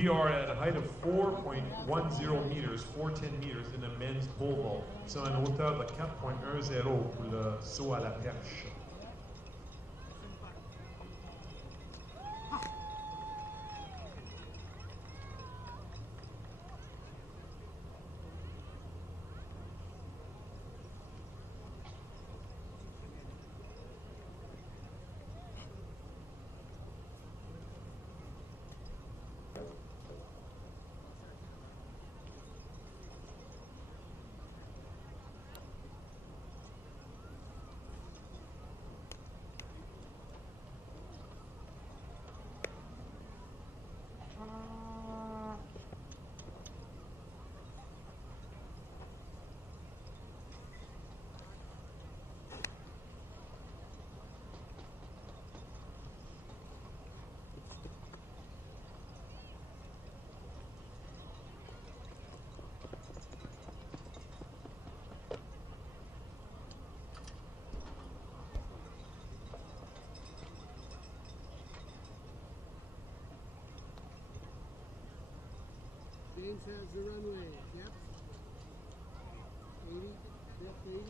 We are at a height of 4.10 meters, 410 meters in the men's pole vault. Nous sommes à une hauteur de 4.10 pour le saut à la perche. James has the runway. Yep. 80. Depth 80.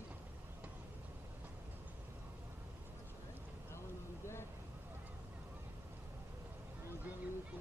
Allen on deck. And Jean-Luc 80.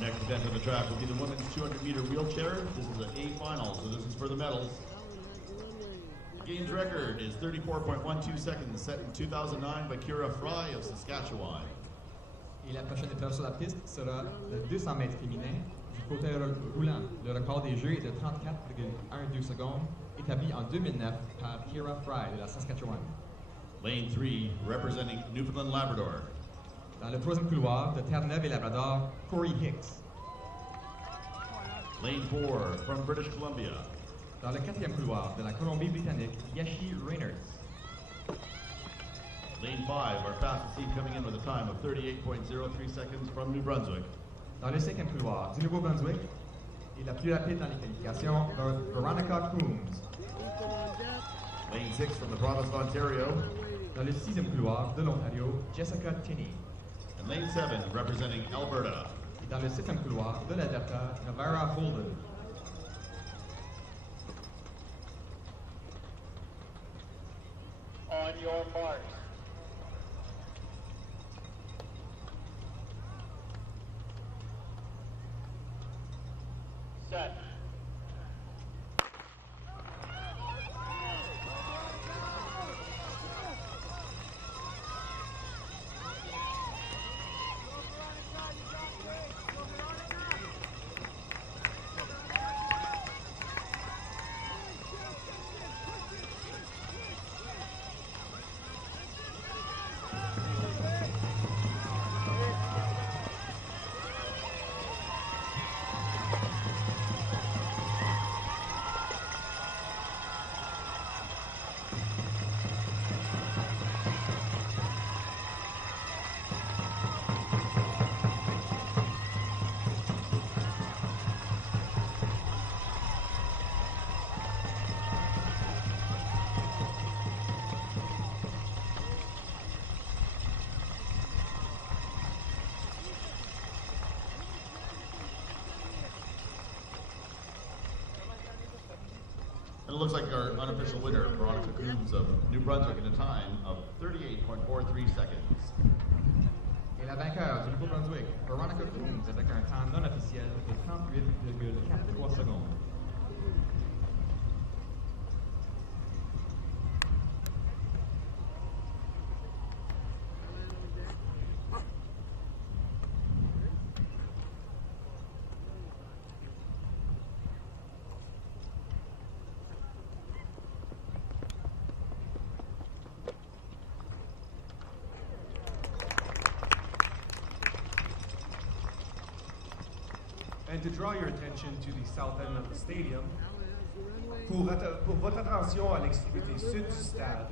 Next event on the track will be the women's 200-meter wheelchair. This is an A final, so this is for the medals. The game's record is 34.12 seconds, set in 2009 by Kira Fry of Saskatchewan. Et la prochaine épreuve sur la piste sera le 200 mètres féminin. Du côté roulant, le record des Jeux est de 34,12 secondes, établi en 2009 par Kira Fry de la Saskatchewan. Lane 3, representing Newfoundland Labrador. Dans le troisième couloir, de Terre-Neuve et Labrador, Corey Hicks. Lane 4, from British Columbia. Dans le quatrième couloir, de la Colombie-Britannique, Yashi Reynolds. Lane 5, our fastest team coming in with a time of 38.03 seconds from New Brunswick. Dans le cinquième couloir, du Nouveau-Brunswick, et la plus rapide dans les qualifications, Veronica Coombs. Lane 6, from the province of Ontario. Dans le sixième couloir, de l'Ontario, Jessica Tinney. And lane 7, representing Alberta. Et dans le septième couloir, de l'Alberta, Navarra Holden. On your mark. Set. And it looks like our unofficial winner, Veronica Coombs of New Brunswick, in a time of 38.43 seconds. Et la vainqueur du Nouveau-Brunswick, Veronica Coombs, avec un temps non officiel de 38,43 secondes. And to draw your attention to the south end of the stadium, Allen has the runway. pour votre attention à l'extrémité sud du stade,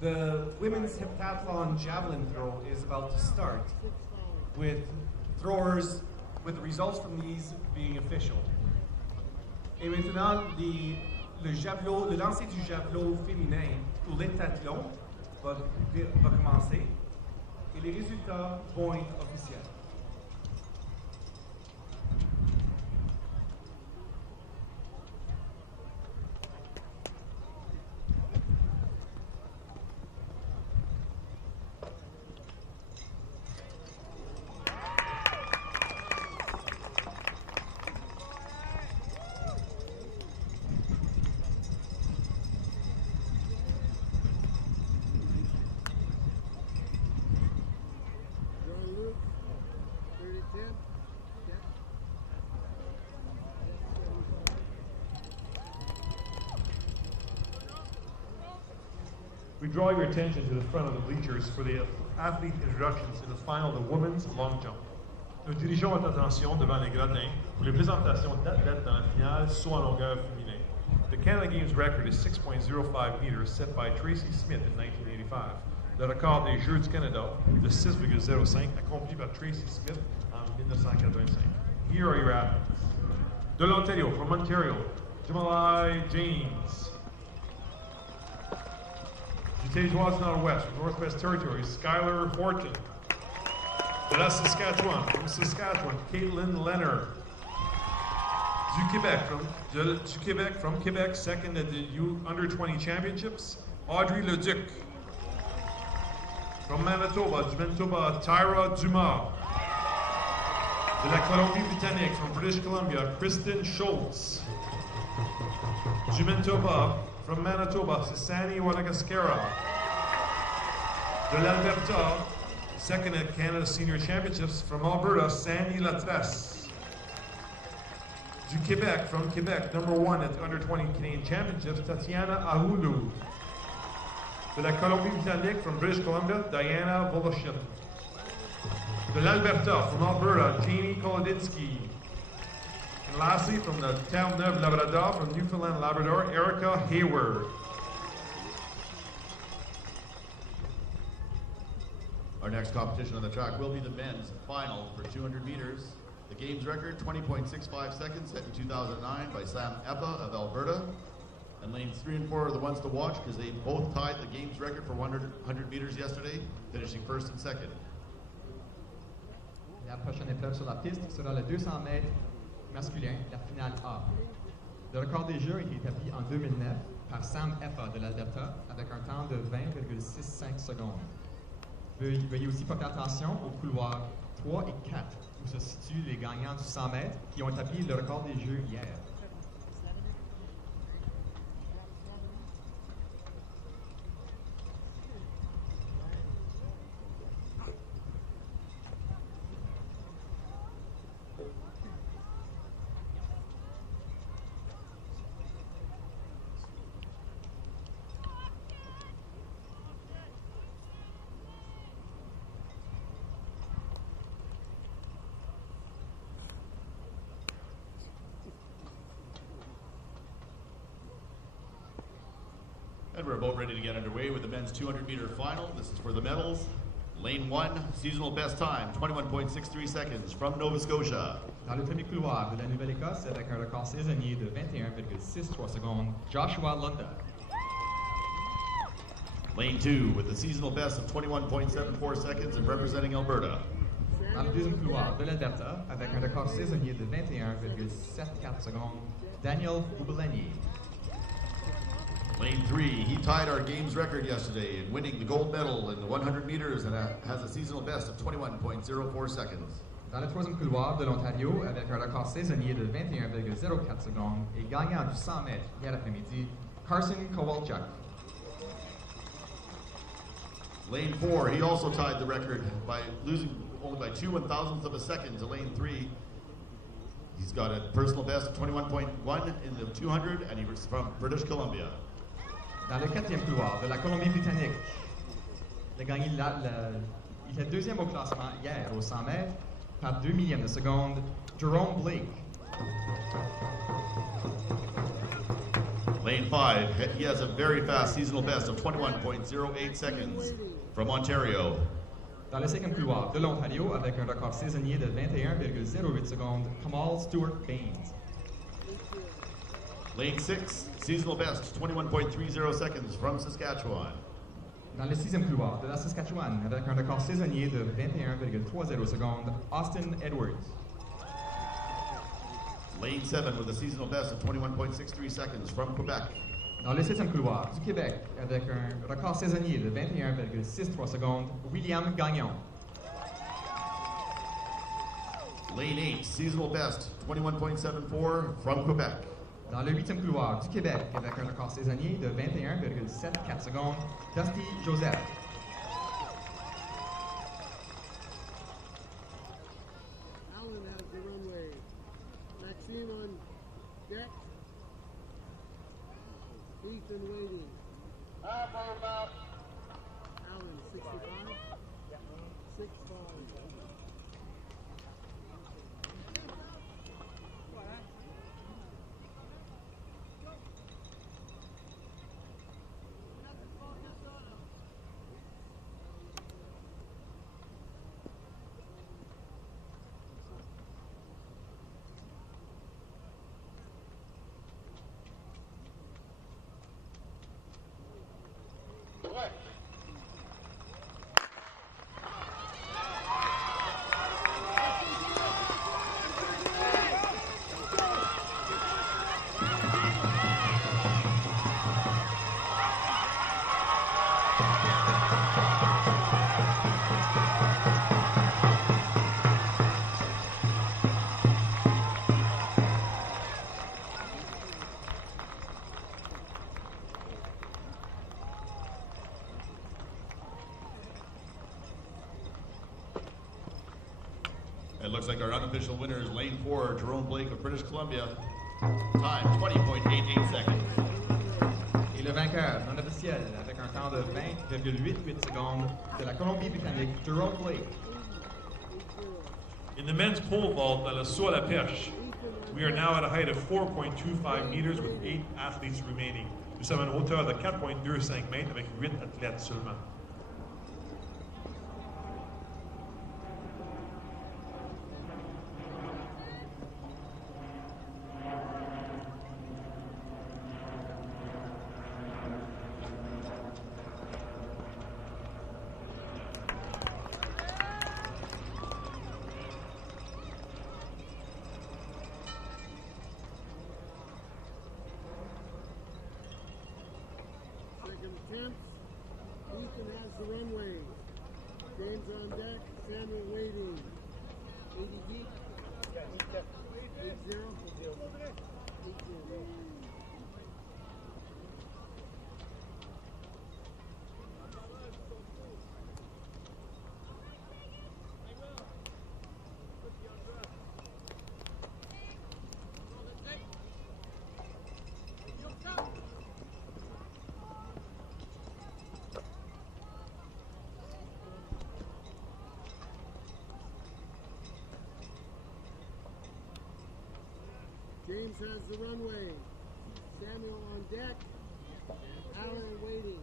the women's heptathlon javelin throw is about to start, with throwers, with the results from these being official. Et maintenant, le lancer du javelot féminin pour l'heptathlon va commencer et les résultats vont être officiels. John Luke, 30-10. We draw your attention to the front of the bleachers for the athlete introductions in the final of the women's long jump. Nous dirigeons votre attention devant les gradins pour les présentations d'athlètes dans la finale saut en longueur féminin. The Canada Games record is 6.05 meters set by Tracy Smith in 1985. Le record des Jeux du Canada est de 6,05 accompli par Tracy Smith en 1985. Here are your athletes. De l'Ontario, from Ontario, Jamalai James. Jutasia Watson out west from Northwest Territories, Skylar Horton. De la Saskatchewan, from Saskatchewan, Caitlin Leonard. Du Quebec, from Quebec, second at the U-Under-20 Championships, Audrey Leduc. From Manitoba, du Manitoba, Tyra Dumas. De la Colombie-Britannique, from British Columbia, Kristen Schultz. Du Manitoba, from Manitoba, Sasani Wanagaskara. De l'Alberta, second at Canada Senior Championships, from Alberta, Sandy Latresse. Du Quebec, from Quebec, number one at the Under-20 Canadian Championships, Tatiana Ahulu. De la Colombie-Britannique, from British Columbia, Diana Voloshin. De l'Alberta, from Alberta, Janie Kolodinsky. And lastly, from the Terre-Neuve, Labrador, from Newfoundland, Labrador, Erica Hayward. Our next competition on the track will be the men's final for 200 meters. The game's record, 20.65 seconds, set in 2009 by Sam Eppa of Alberta. And lanes 3 and 4 are the ones to watch because they both tied the game's record for 100 meters yesterday, finishing first and second. La prochaine épreuve sur la piste sera le 200 mètres masculin, la finale A. Le record des Jeux a été établi en 2009 par Sam Eppa de l'Alberta avec un temps de 20,65 secondes. Veuillez aussi porter attention aux couloirs 3 et 4 où se situent les gagnants du 100 mètres qui ont établi le record des Jeux hier. And we're about ready to get underway with the men's 200-meter final. This is for the medals. Lane 1, seasonal best time, 21.63 seconds from Nova Scotia. Dans le premier couloir de la Nouvelle-Écosse avec un record saisonnier de 21,63 secondes, Joshua Lunda. Lane 2 with the seasonal best of 21.74 seconds and representing Alberta. Dans le deuxième couloir de l'Alberta avec un record saisonnier de 21,74 secondes, Daniel Ubeleni. Lane 3, he tied our games record yesterday in winning the gold medal in the 100 meters and has a seasonal best of 21.04 seconds. Dans le troisième couloir de l'Ontario avec un record saisonnier de 21,04 secondes et gagnant du 100 mètres hier après-midi, Carson Kowalchuk. Lane 4, he also tied the record by losing only by 2/1000ths of a second to lane 3. He's got a personal best of 21.1 in the 200 and he was from British Columbia. Dans le quatrième couloir de la Colombie-Britannique, il a gagné il est deuxième au classement hier au 100 mètres par 2 millièmes de seconde, Jerome Blake. Lane 5, he has a very fast seasonal best of 21.08 seconds from Ontario. Dans le cinquième couloir de l'Ontario, avec un record saisonnier de 21,08 secondes, Kamal Stewart Baines. Lane 6, seasonal best 21.30 seconds from Saskatchewan. Dans le sixième couloir de la Saskatchewan, avec un record saisonnier de 21,30 secondes, Austin Edwards. Lane 7 with a seasonal best of 21.63 seconds from Quebec. Dans le septième couloir du Québec, avec un record saisonnier de 21,63 secondes, William Gagnon. Lane 8, seasonal best 21.74 from Quebec. Dans le huitième couloir du Québec, avec un record saisonnier de 21,74 secondes, Dusty Joseph. Allen has the runway. Maxime on deck. Ethan waiting. Allen, 65. 6-5. It looks like our unofficial winner is Lane 4, Jerome Blake of British Columbia. Time 20.88 seconds. Et le vainqueur non officiel, avec un temps de 20,88 secondes, de la Colombie-Britannique, Jerome Blake. In the men's pole vault à la saut à la perche, we are now at a height of 4.25 meters with 8 athletes remaining. Nous sommes à une hauteur de 4.25 mètres avec 8 athlètes seulement. Second attempt. Ethan has the runway. James on deck. Samuel waiting. 80 feet. 80. 80. James has the runway. Samuel on deck. And Allen waiting.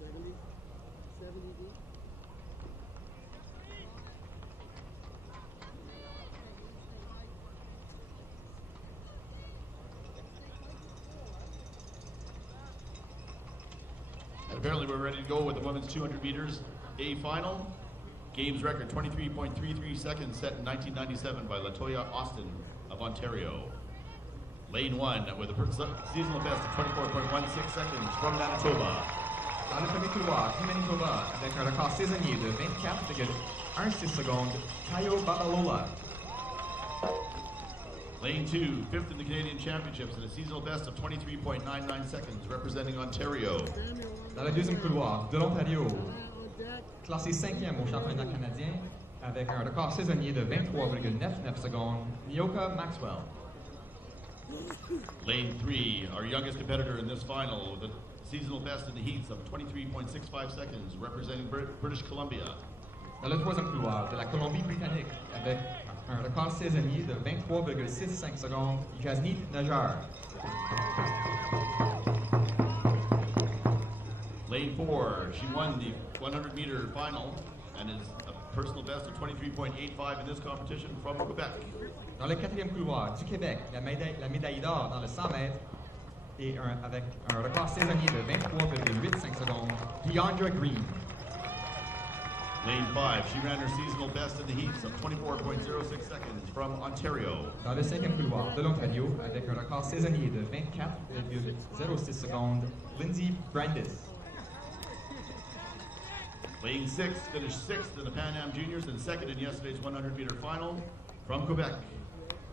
70. 70 feet. And apparently we're ready to go with the women's 200 meters A final. Games record 23.33 seconds set in 1997 by Latoya Austin of Ontario. Lane 1 with a seasonal best of 24.16 seconds from Manitoba. Dans le premier couloir du Manitoba, avec un record saisonnier de 24,16 secondes, Tayo Babalola. Lane 2, fifth in the Canadian Championships and a seasonal best of 23.99 seconds representing Ontario. Dans le deuxième couloir de l'Ontario, classé 5e au championnat canadien, avec un record saisonnier de 23,99 secondes, Nyoka Maxwell. Lane 3, our youngest competitor in this final with a seasonal best in the heats of 23.65 seconds, representing British Columbia. Dans le troisième couloir de la Colombie-Britannique, avec un record saisonnier de 23,65 secondes, Jasneet Najar. Lane 4, she won the 100-meter final and is a personal best of 23.85 in this competition from Quebec. Dans le quatrième couloir du Québec, la médaille d'or dans le 100 mètres et avec un record saisonnier de 23,85 secondes, Deandra Green. Lane 5, she ran her seasonal best in the heats of 24.06 seconds from Ontario. Dans le cinquième couloir de l'Ontario, avec un record saisonnier de 24,06 secondes, Lindsay Brandis. Lane 6 finished 6th in the Pan Am Juniors and 2nd in yesterday's 100-meter final from Quebec.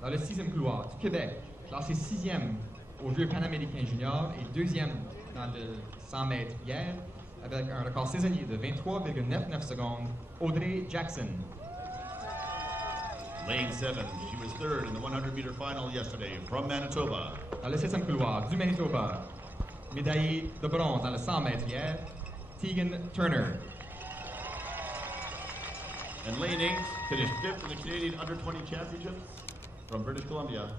Dans le sixième couloir du Québec, classé 6e aux Jeux panaméricains juniors et 2e dans le 100 mètres hier, avec un record saisonnier de 23,99 secondes, Audrey Jackson. Lane 7, she was 3rd in the 100-meter final yesterday from Manitoba. Dans le septième couloir du Manitoba, médaillée de bronze dans le 100 mètres hier, Tegan Turner. And Lane 8 finished 5th in the Canadian Under-20 Championships from British Columbia.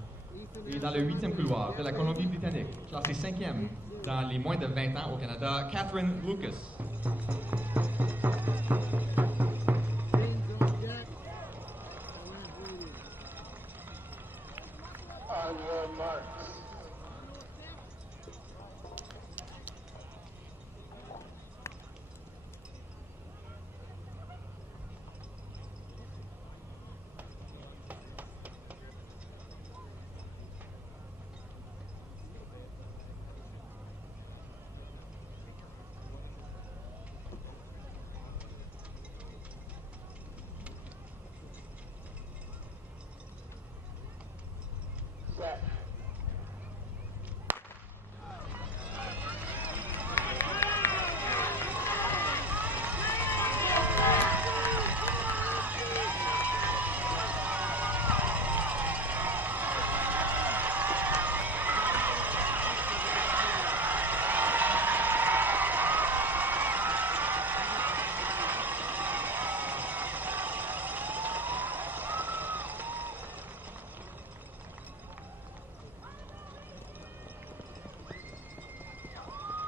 Et dans le huitième couloir de la Colombie-Britannique, classée 5e dans les moins de 20 ans au Canada, Catherine Lucas. On your marks. Set.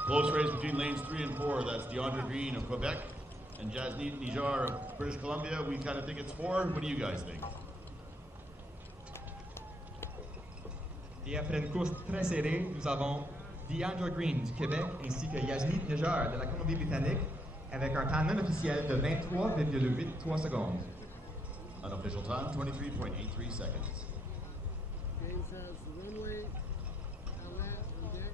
Close race between lanes 3 and 4. That's Deandra Green of Quebec and Jasneet Najar of British Columbia. We kind of think it's 4. What do you guys think? Et après une course très serrée, nous avons Deandra Green du Québec ainsi que Jasneet Najar de la Colombie-Britannique avec un temps non officiel de 23,83 secondes. Unofficial time, 23.83 seconds. James has the runway, outlet, on deck.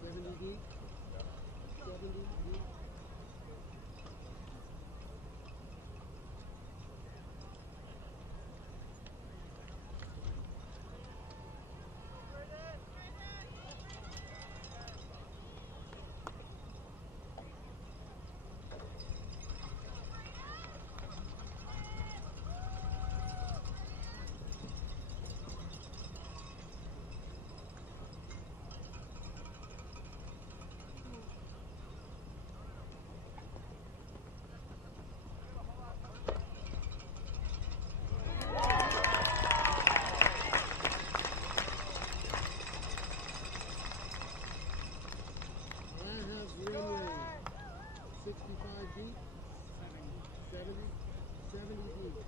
70 deep. 70 deep. That has the runway 65 deep. 70 deep.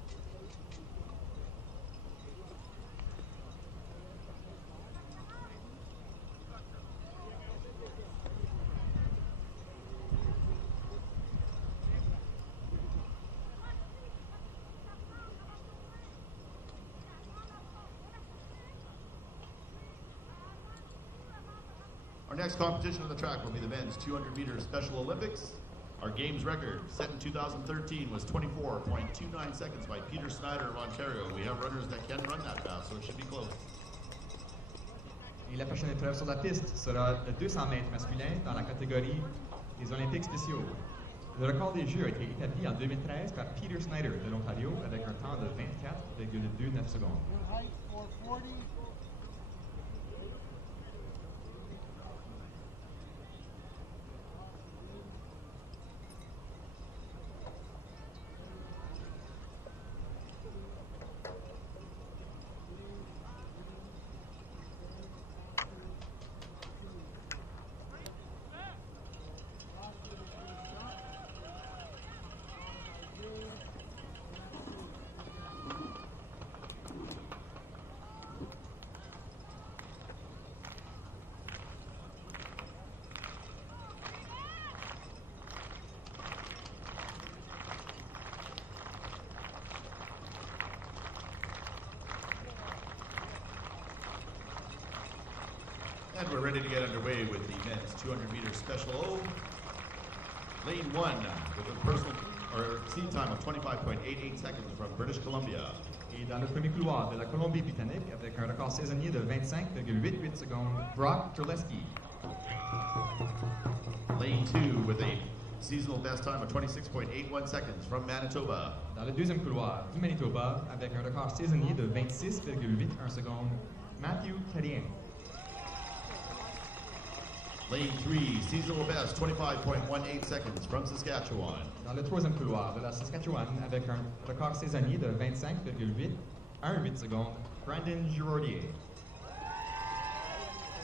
Our next competition on the track will be the men's 200-meter Special Olympics. Our games record, set in 2013, was 24.29 seconds by Peter Snyder of Ontario. We have runners that can run that fast, so it should be close. Et la prochaine épreuve sur la piste sera le 200 mètres masculin dans la catégorie des Olympiques spéciaux. Le record des Jeux a été établi en 2013 par Peter Snyder de l'Ontario avec un temps de 24,29 secondes. Your height 440. And we're ready to get underway with the men's 200-meter special O. Lane 1 with a personal or seed time of 25.88 seconds from British Columbia. Et dans le premier couloir de la Colombie-Britannique, avec un record saisonnier de 25,88 secondes, Brock Terleski. Lane 2 with a seasonal best time of 26.81 seconds from Manitoba. Dans le deuxième couloir du Manitoba, avec un record saisonnier de 26,81 secondes, Matthew Terrien. Lane 3, seasonal best 25.18 seconds from Saskatchewan. Dans le troisième couloir de la Saskatchewan, avec un record saisonnier de 25,8 secondes, Brandon Giraudier.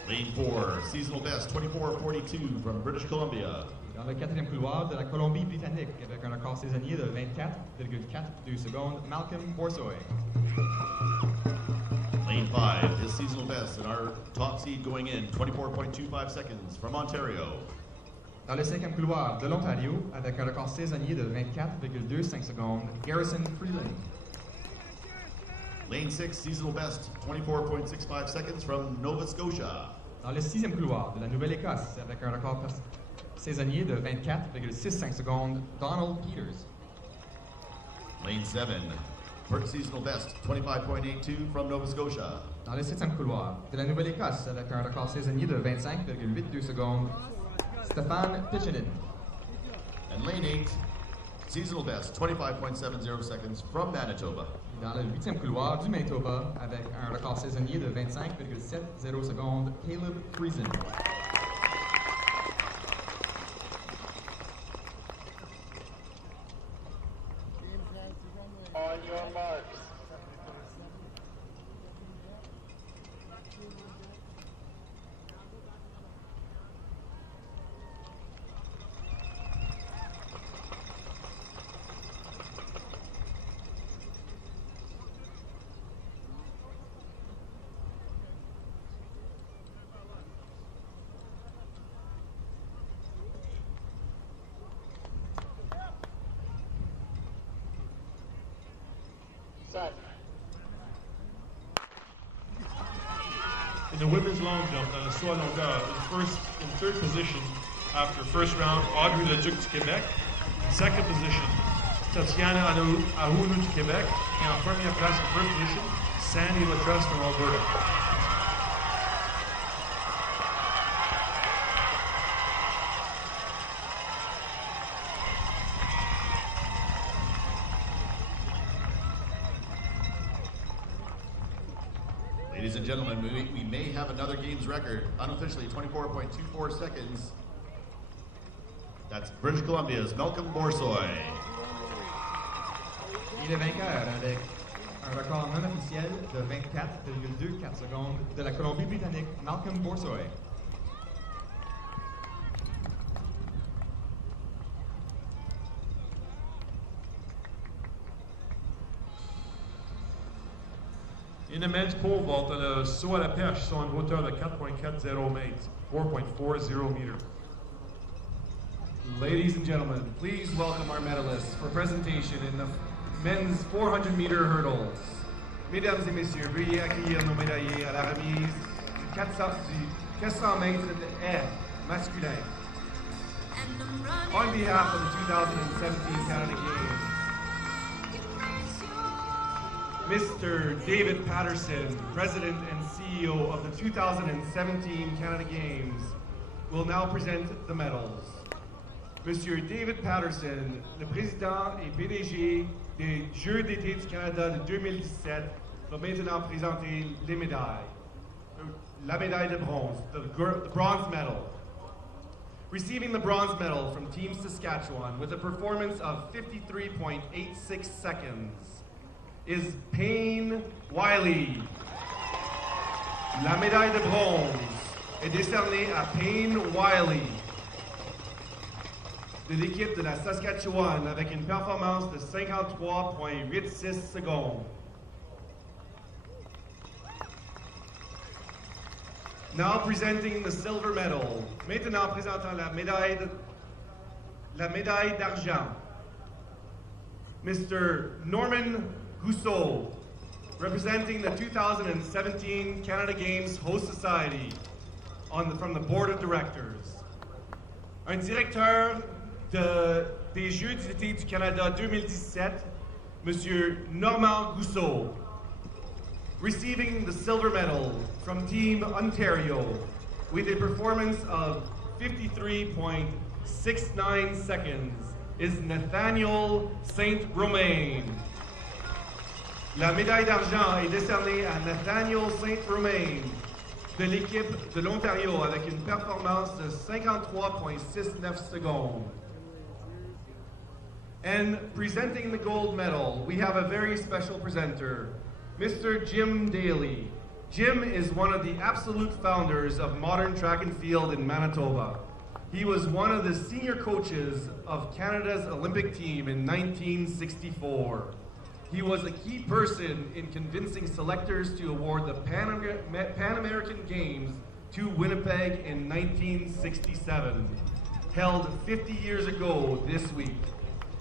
Lane 4, seasonal best 24.42 from British Columbia. Dans le quatrième couloir de la Colombie-Britannique, avec un record saisonnier de 24,42 secondes, Malcolm Boursoy. Lane 5, his seasonal best and our top seed going in, 24.25 seconds from Ontario. Dans le cinquième couloir de l'Ontario, avec un record saisonnier de 24,25 secondes, Garrison Freeland. Lane 6, seasonal best 24.65 seconds from Nova Scotia. Dans le sixième couloir de la Nouvelle-Écosse, avec un record saisonnier de 24,65 secondes, Donald Peters. Lane 7, seasonal best 25.82 from Nova Scotia. Dans le septième couloir de la Nouvelle-Écosse, avec un record saisonnier de 25,82 secondes, Stefan Pichinen. And lane 8, seasonal best 25.70 seconds from Manitoba. Dans le huitième couloir du Manitoba, avec un record saisonnier de 25,70 secondes, Caleb Friesen. On your marks. Set. In the women's long jump, dans le saut à longueur, in third position after first round, Audrey Leduc du Québec. In second position, Tatiana Ahoulou du Québec. Et en première place, in first position, Sandy Latresse from Alberta. Ladies and gentlemen, we may have another games record, unofficially 24.24 seconds. That's British Columbia's Malcolm Boursoy. Il est vainqueur avec un record non officiel de 24,24 secondes de la Colombie-Britannique, Malcolm Boursoy. In the men's pole vault, dans le saut à la perche, sont en hauteur de 4.40 mètres, 4.40 meters. Ladies and gentlemen, please welcome our medalists for presentation in the men's 400-meter hurdles. Mesdames et messieurs, veuillez accueillir nos médaillés à la remise du 400 mètres de haies masculin. On behalf of the 2017 Canada Games, Mr. David Patterson, President and CEO of the 2017 Canada Games, will now present the medals. Monsieur David Patterson, le président et PDG des Jeux d'été du Canada de 2017, va maintenant présenter les médailles. La médaille de bronze, the bronze medal. Receiving the bronze medal from Team Saskatchewan with a performance of 53.86 seconds is Payne Wiley. La médaille de bronze est décernée à Payne Wiley de l'équipe de la Saskatchewan avec une performance de 53.86 secondes. Now presenting the silver medal. Maintenant présentant la médaille d'argent. Mr. Norman Gousseau, representing the 2017 Canada Games Host Society. from the board of directors. Un directeur des Jeux d'été du Canada 2017, Monsieur Normand Gousseau. Receiving the silver medal from Team Ontario with a performance of 53.69 seconds is Nathaniel Saint-Romain. La médaille d'argent est décernée à Nathaniel Saint-Romain de l'équipe de l'Ontario avec une performance de 53.69 secondes. And presenting the gold medal, we have a very special presenter, Mr. Jim Daly. Jim is one of the absolute founders of modern track and field in Manitoba. He was one of the senior coaches of Canada's Olympic team in 1964. He was a key person in convincing selectors to award the Pan American Games to Winnipeg in 1967, held 50 years ago this week.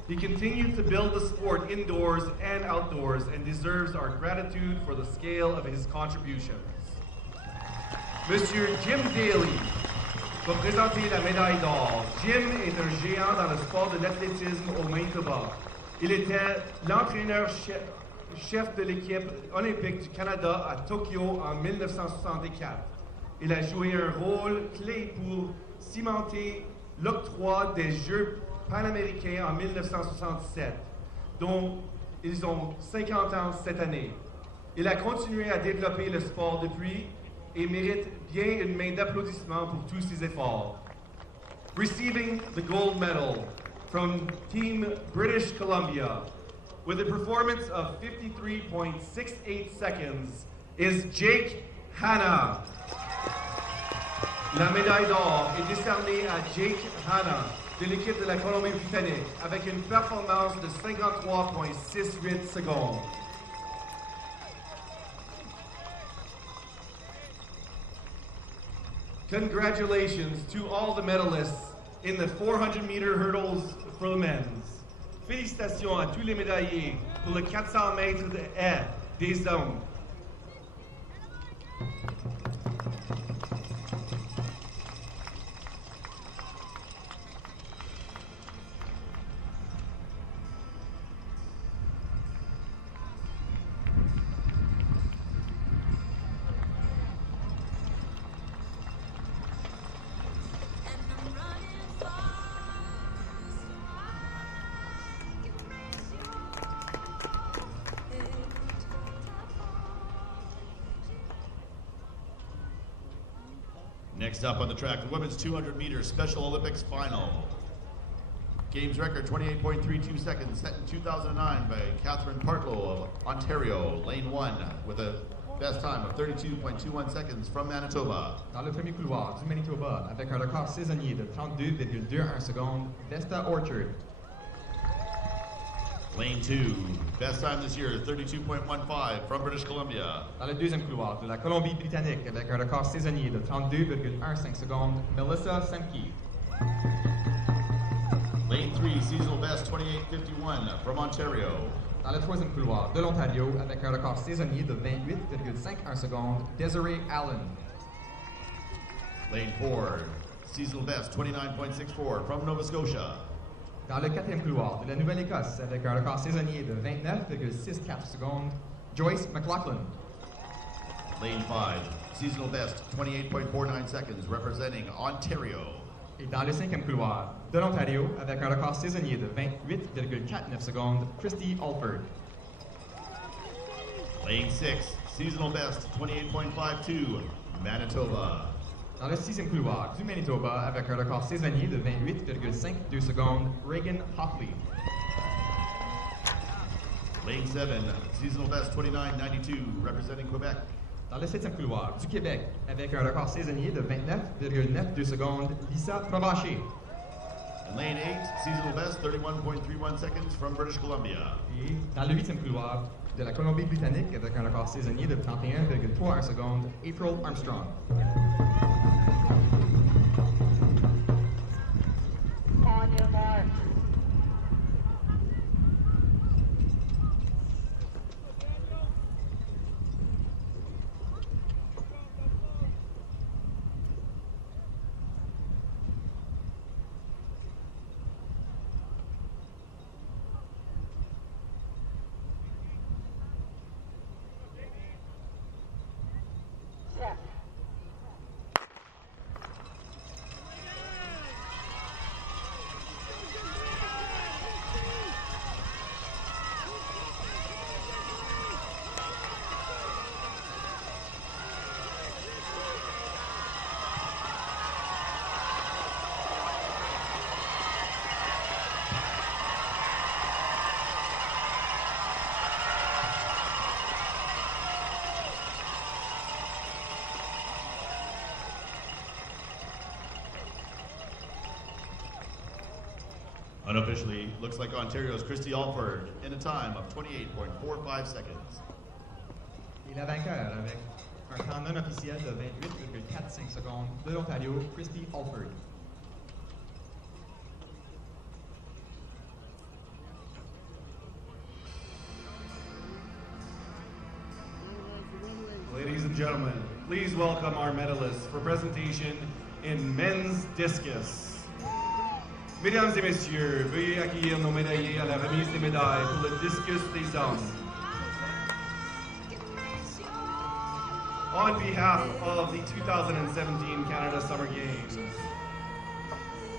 He continued to build the sport indoors and outdoors and deserves our gratitude for the scale of his contributions. Monsieur Jim Daly va présenter la médaille d'or. Jim est un géant dans le sport de l'athlétisme au Manitoba. Il était l'entraîneur-chef de l'équipe olympique du Canada à Tokyo en 1964. Il a joué un rôle clé pour cimenter l'octroi des Jeux panaméricains en 1967, dont ils ont 50 ans cette année. Il a continué à développer le sport depuis et mérite bien une main d'applaudissement pour tous ses efforts. Receiving the gold medal from Team British Columbia with a performance of 53.68 seconds is Jake Hanna. La médaille d'or est décernée à Jake Hanna de l'équipe de la Colombie-Britannique avec une performance de 53.68 secondes. Congratulations to all the medalists in the 400-meter hurdles for the men's. Félicitations à tous les médaillés pour le 400 mètres de haies des hommes. Next up on the track, the women's 200-meter Special Olympics final. Games record 28.32 seconds, set in 2009 by Catherine Partlow of Ontario, lane 1, with a best time of 32.21 seconds from Manitoba. Dans le premier couloir du Manitoba, avec un record saisonnier de 32,21 secondes, Vesta Orchard. Lane 2, best time this year, 32.15 from British Columbia. Dans le deuxième couloir de la Colombie-Britannique, avec un record saisonnier de 32,15 secondes, Melissa Semke. Lane 3, seasonal best 28.51 from Ontario. Dans le troisième couloir de l'Ontario, avec un record saisonnier de 28,51 secondes, Desiree Allen. Lane 4, seasonal best 29.64 from Nova Scotia. Dans le quatrième couloir de la Nouvelle-Écosse, avec un record saisonnier de 29,64 secondes, Joyce McLaughlin. Lane 5, seasonal best 28.49 seconds representing Ontario. Et dans le cinquième couloir de l'Ontario, avec un record saisonnier de 28,49 secondes, Christy Alford. Lane 6, seasonal best 28.52, Manitoba. Dans le sixième couloir du Manitoba, avec un record saisonnier de 28,52 secondes, Reagan Hockley. Lane 7, seasonal best 29.92, representing Quebec. Dans le septième couloir du Québec, avec un record saisonnier de 29,92 secondes, Lisa Provencher. In lane 8, seasonal best 31.31 seconds from British Columbia. Et dans le huitième couloir de la Colombie-Britannique, avec un record saisonnier de 31,31 secondes, April Armstrong. On your mark. Unofficially, looks like Ontario's Christy Alford in a time of 28.45 seconds. Et la vainqueur avec un temps non officiel de 28,45 secondes de l'Ontario, Christy Alford. Ladies and gentlemen, please welcome our medalists for presentation in men's discus. Mesdames et messieurs, veuillez accueillir nos médaillés à la remise des médailles pour le discus des hommes. On behalf of the 2017 Canada Summer Games,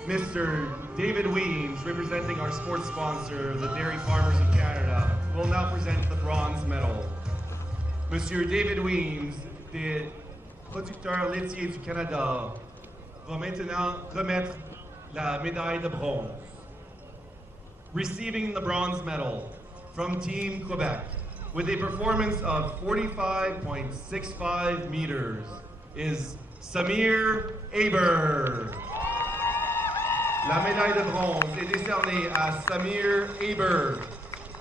Mr. David Weems, representing our sports sponsor, the Dairy Farmers of Canada, will now present the bronze medal. Monsieur David Weems, des producteurs laitiers du Canada, va maintenant remettre la médaille de bronze. Receiving the bronze medal from Team Quebec with a performance of 45.65 meters is Samir Aber. La médaille de bronze est décernée à Samir Aber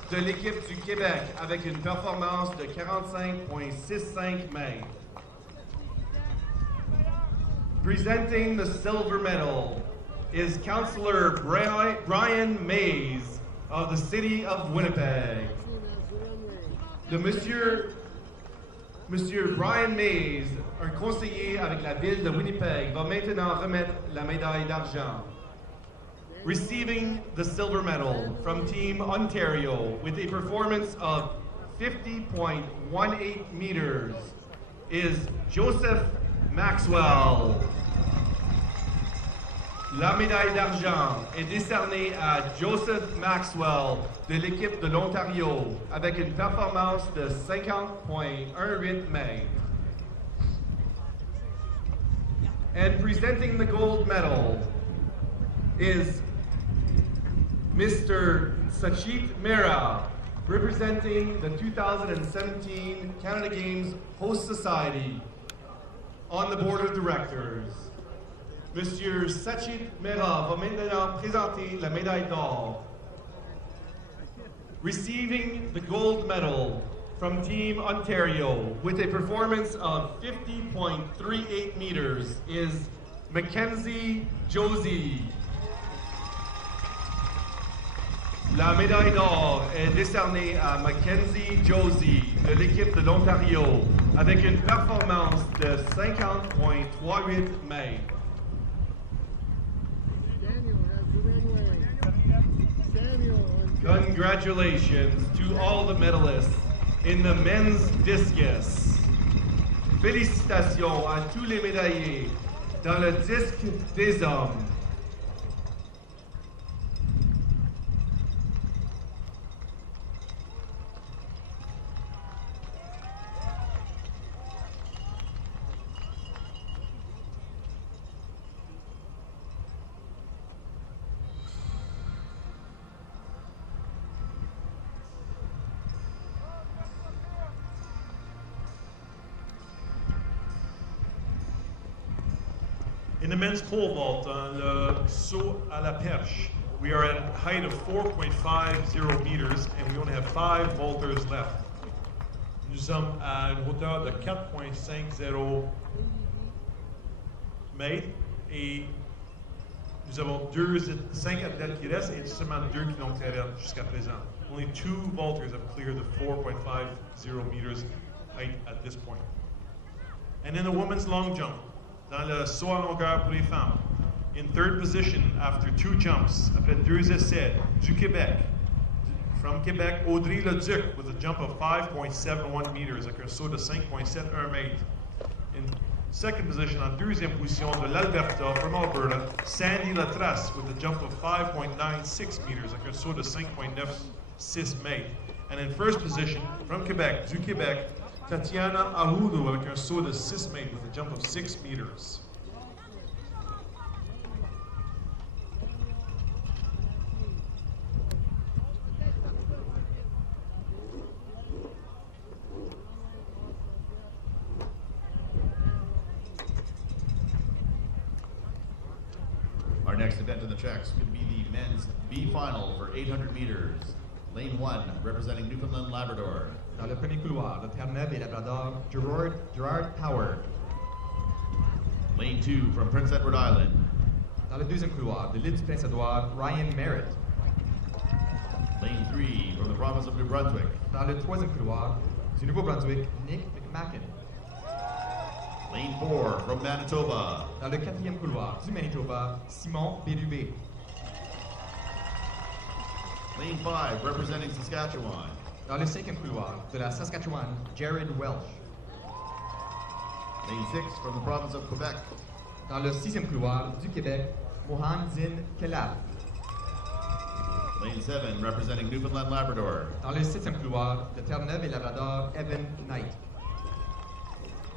de l'équipe du Québec avec une performance de 45.65 mètres. Presenting the silver medal is Councillor Brian Mays of the City of Winnipeg. Le Monsieur Brian Mays, un conseiller avec la ville de Winnipeg, va maintenant remettre la médaille d'argent. Receiving the silver medal from Team Ontario with a performance of 50.18 meters is Joseph Maxwell. La médaille d'argent est décernée à Joseph Maxwell de l'équipe de l'Ontario avec une performance de 50.18 mètres. And presenting the gold medal is Mr. Sachit Mehra, representing the 2017 Canada Games Host Society on the Board of Directors. Monsieur Sachit Mehra va maintenant présenter la médaille d'or. Receiving the gold medal from Team Ontario with a performance of 50.38 meters is Mackenzie Josie. La médaille d'or est décernée à Mackenzie Josie de l'équipe de l'Ontario avec une performance de 50.38 mètres. Congratulations to all the medalists in the men's discus. Félicitations à tous les médaillés dans le disque des hommes. In the men's pole vault, le saut à la perche, we are at a height of 4.50 meters and we only have 5 vaulters left. Nous sommes à une hauteur de 4.50 mètres et nous avons 5 athlètes qui restent et seulement 2 qui l'ont tiré jusqu'à présent. Only 2 vaulters have cleared the 4.50 meters height at this point. And in the women's long jump, dans le saut à longueur pour les femmes, in third position after 2 jumps, après 2 essais, du Québec, from Quebec, Audrey Leduc with a jump of 5.71 meters, avec un saut de 5.71 mètres. In second position, en deuxième position de l'Alberta, from Alberta, Sandy Latrace with a jump of 5.96 meters, avec un saut de 5.96 mètres. And in first position, from Quebec, du Québec, Tatiana Ahudu avec un saut de 6 mètres with a jump of 6 meters. Our Our next event in the tracks could be the men's B final for 800 meters. Lane 1, representing Newfoundland Labrador. Dans le premier couloir, de Terre-Neuve et Labrador, Gerard Power. Lane 2, from Prince Edward Island. Dans le deuxième couloir, de l'île du Prince-Édouard, Ryan Merritt. Lane 3, from the province of New Brunswick. Dans le troisième couloir, du Nouveau-Brunswick, Nick McMacken. Lane 4, from Manitoba. Dans le quatrième couloir, du Manitoba, Simon Bérubé. Lane 5, representing Saskatchewan. Dans le cinquième couloir, de la Saskatchewan, Jared Welsh. Lane 6, from the province of Quebec. Dans le sixième couloir, du Québec, Mohan Zin Kelab. Lane 7, representing Newfoundland Labrador. Dans le septième couloir, de Terre-Neuve et Labrador, Evan Knight.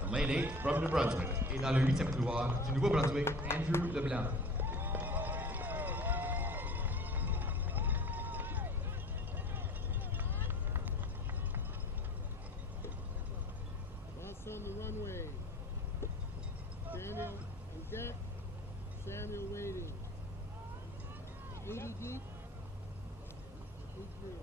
And lane 8, from New Brunswick. Et dans le huitième couloir, du Nouveau-Brunswick, Andrew Leblanc. Last on the runway. Daniel on deck. Samuel waiting. 80 deep. Deep through.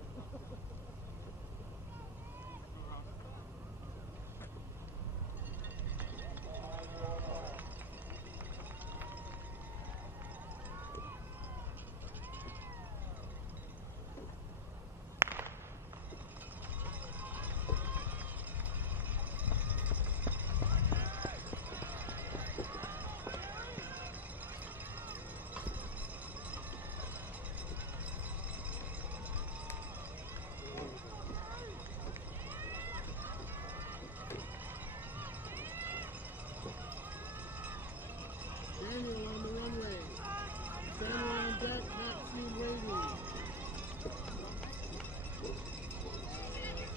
Daniel on the runway. Samuel on deck. Maxine waiting.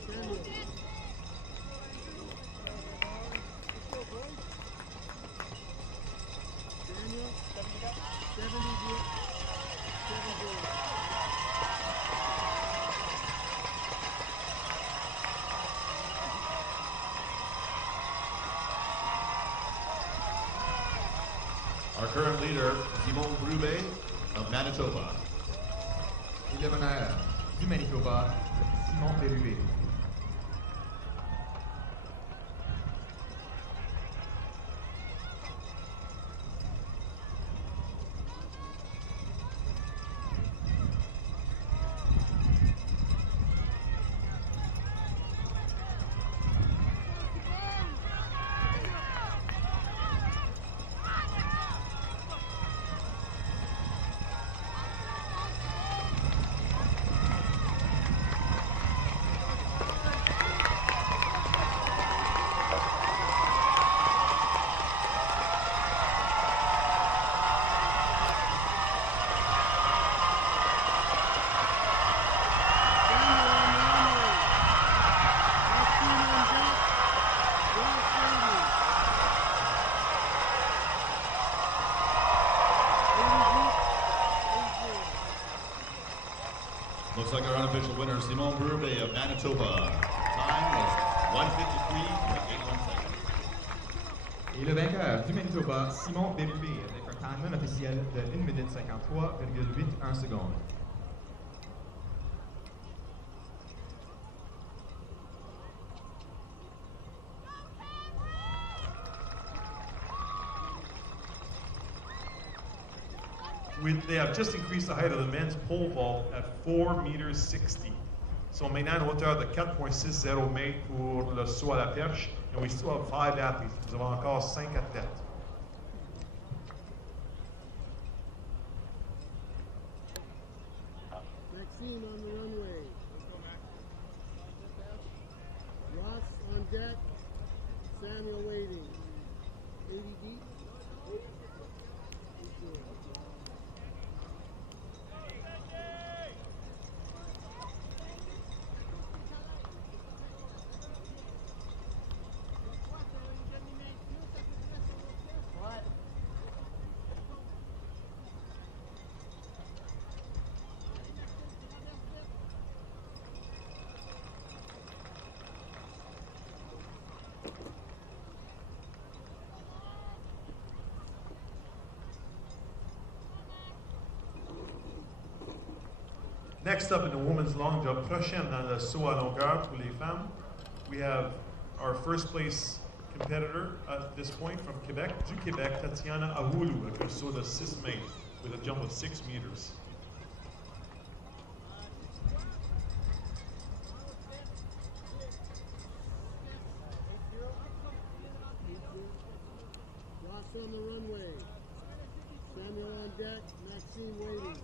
Samuel. Daniel. 70 deep. 70. Our current leader, Simon Brube of Manitoba. Et le meneur du Manitoba, Simon Bérubé. Looks like our unofficial winner, Simon Brube of Manitoba. Time was 1:53.81 seconds. Et le vainqueur du Manitoba, Simon Bérubé, avec un temps non officiel de 1 minute 53,81 secondes. They have just increased the height of the men's pole vault at 4 meters 60. Ils sont maintenant à une hauteur de 4,60 mètres pour le saut à la perche. And we still have 5 athletes. Nous avons encore 5 athlètes. Maxine on the runway. Ross on deck. Samuel waiting. 80 deep. Next up in the women's long jump, prochaine dans le saut à longueur pour les femmes, we have our first place competitor at this point from Quebec, du Québec, Tatiana Ahoulou, avec un saut de 6 mètres with a jump of 6 meters. Ross on the runway. Samuel on deck. Maxine waiting.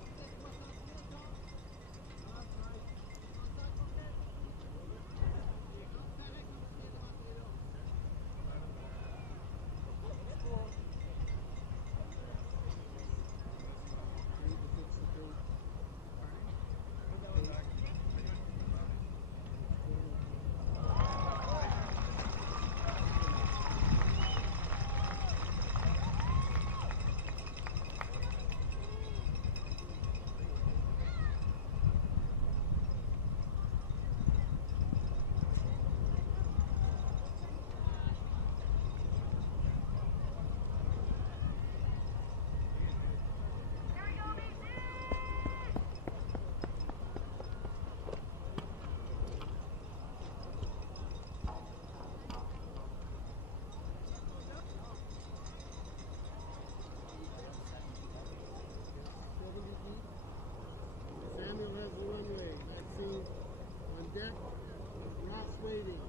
Samuel has the runway. Maxine on deck. Ross waiting.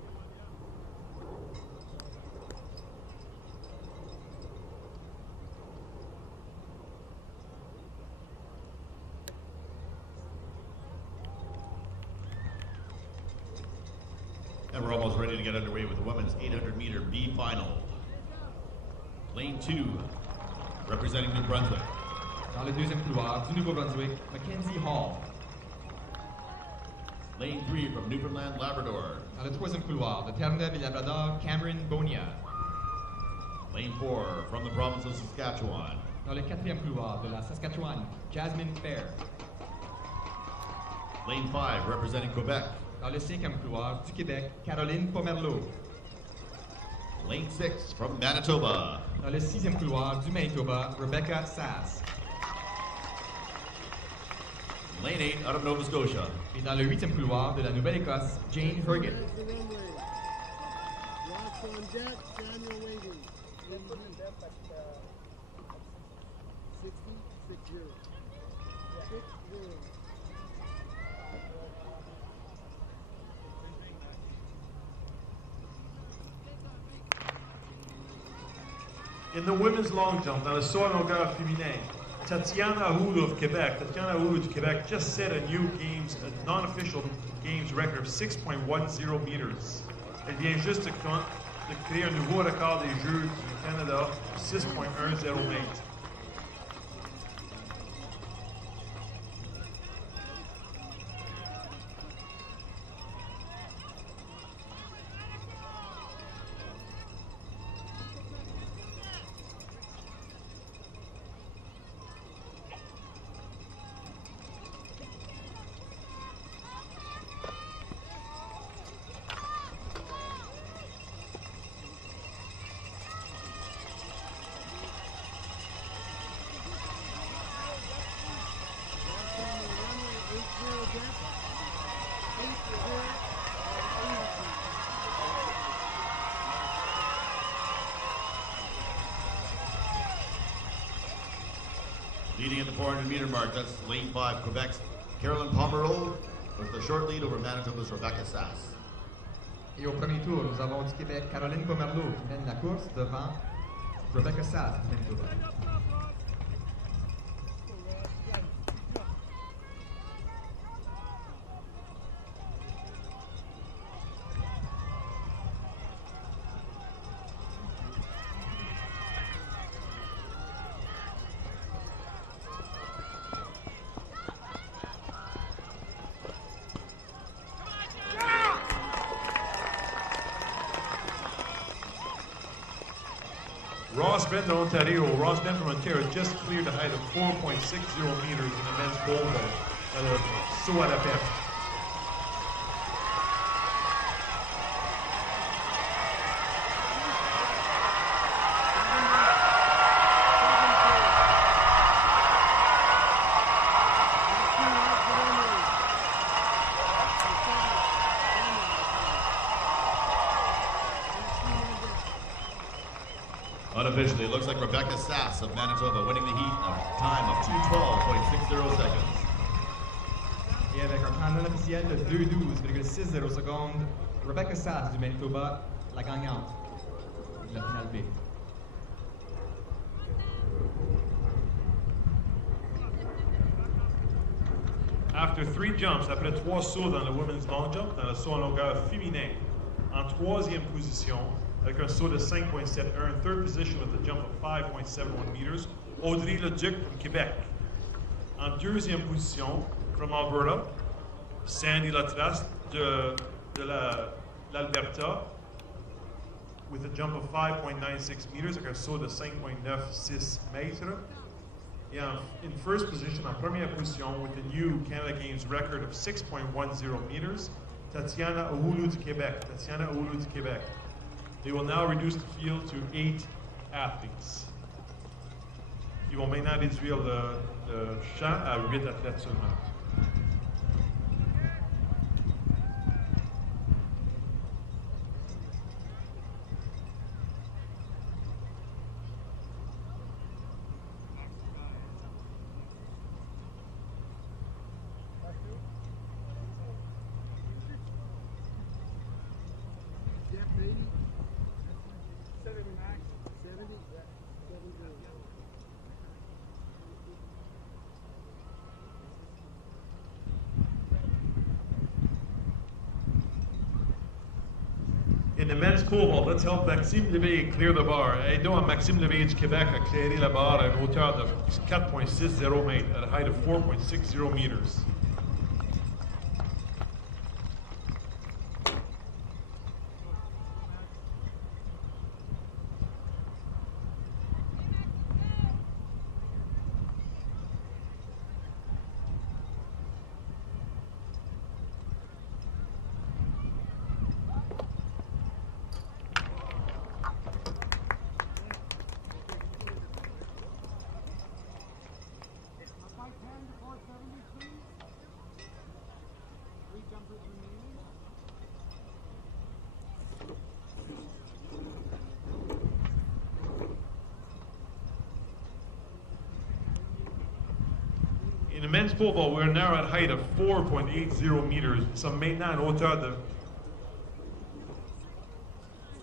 And we're almost ready to get underway with the women's 800-meter B final. Lane 2, representing New Brunswick. Dans le deuxième couloir du Nouveau-Brunswick, Mackenzie Hall. Lane 3 from Newfoundland, Labrador. Dans le troisième couloir de Terre-Neuve et Labrador, Cameron Bonia. Lane 4 from the province of Saskatchewan. Dans le quatrième couloir de la Saskatchewan, Jasmine Fair. Lane 5 representing Quebec. Dans le cinquième couloir du Québec, Caroline Pomerleau. Lane 6 from Manitoba. Dans le sixième couloir du Manitoba, Rebecca Sass. Lane 8 out of Nova Scotia. Et dans le huitième couloir de la Nouvelle-Écosse, Jane Hergen. Has the runway. Ross on deck. Samuel waiting. 60, 6-0. 6-0. In the women's long jump, dans le saut à longueur féminin, Tatiana Ahoulou of Quebec, Tatiana Ahoulou du Québec just set a new games, a non-official games record of 6.10 meters. Elle vient juste de créer un nouveau record des Jeux du Canada, 6.10 mètres. Leading at the 400-meter mark, that's lane 5, Quebec's Caroline Pomerleau with the short lead over Manitoba's Rebecca Sass. Et au premier tour, nous avons du Québec Caroline Pomerleau qui mène la course devant Rebecca Sass du Manitoba. Ross Bent of Ontario. Ross Bent from Ontario just cleared the height of 4.60 meters in the men's pole vault. Saut à la perche. officially. It looks like Rebecca Sass of Manitoba winning the heat at a time of 2:12.60 seconds. Et avec un temps non officiel de 2:12,60 secondes, Rebecca Sass du Manitoba, la gagnante de la finale B. After 3 jumps, après 3 sauts dans le women's long jump, dans le saut en longueur féminin, en 3e position, avec un saut de 5.71, third position with a jump of 5.71 meters, Audrey Leduc from Québec. En 2e position, from Alberta, Sandy Latrace de l'Alberta, with a jump of 5.96 meters, avec un saut de 5.96 mètres. Et in first position, en première position, with the new Canada Games record of 6.10 meters, Tatiana Oulu du Québec. Tatiana Oulu du Québec. They will now reduce the field to 8 athletes. Ils vont maintenant réduire le champ à 8 athlètes seulement. Jeff Beatty. 70 max. 70? Yeah. 70. In the men's pole vault, let's help Maxime Léveillé clear the bar. Aidons à Maxime Léveillé du Québec à clairer la barre à une hauteur de 4.60 mètres, at a height of 4.60 meters. By 10 to 470, please. 3 jumpers remaining. In the men's pole vault, we're now at a height of 4.80 meters. Nous sommes maintenant à une hauteur de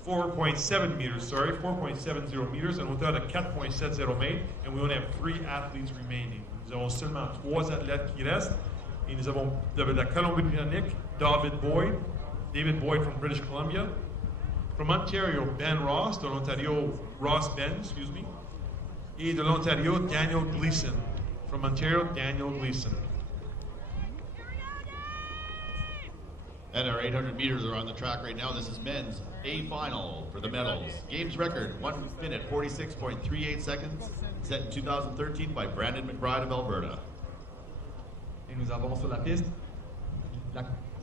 4.7 meters, sorry, 4.70 meters, à une hauteur de 4.70 mètres, and we only have 3 athletes remaining. Nous avons seulement 3 athlètes qui restent, et nous avons de la Colombie-Britannique, David Boyd from British Columbia, from Ontario, Ben Ross, de l'Ontario, Ross Ben, excuse me, et de l'Ontario, Daniel Gleason. From Ontario, Daniel Gleason. And our 800 meters are on the track right now. This is men's A final for the medals. Games record, 1 minute 46.38 seconds, set in 2013 by Brandon McBride of Alberta. Et nous avons sur la piste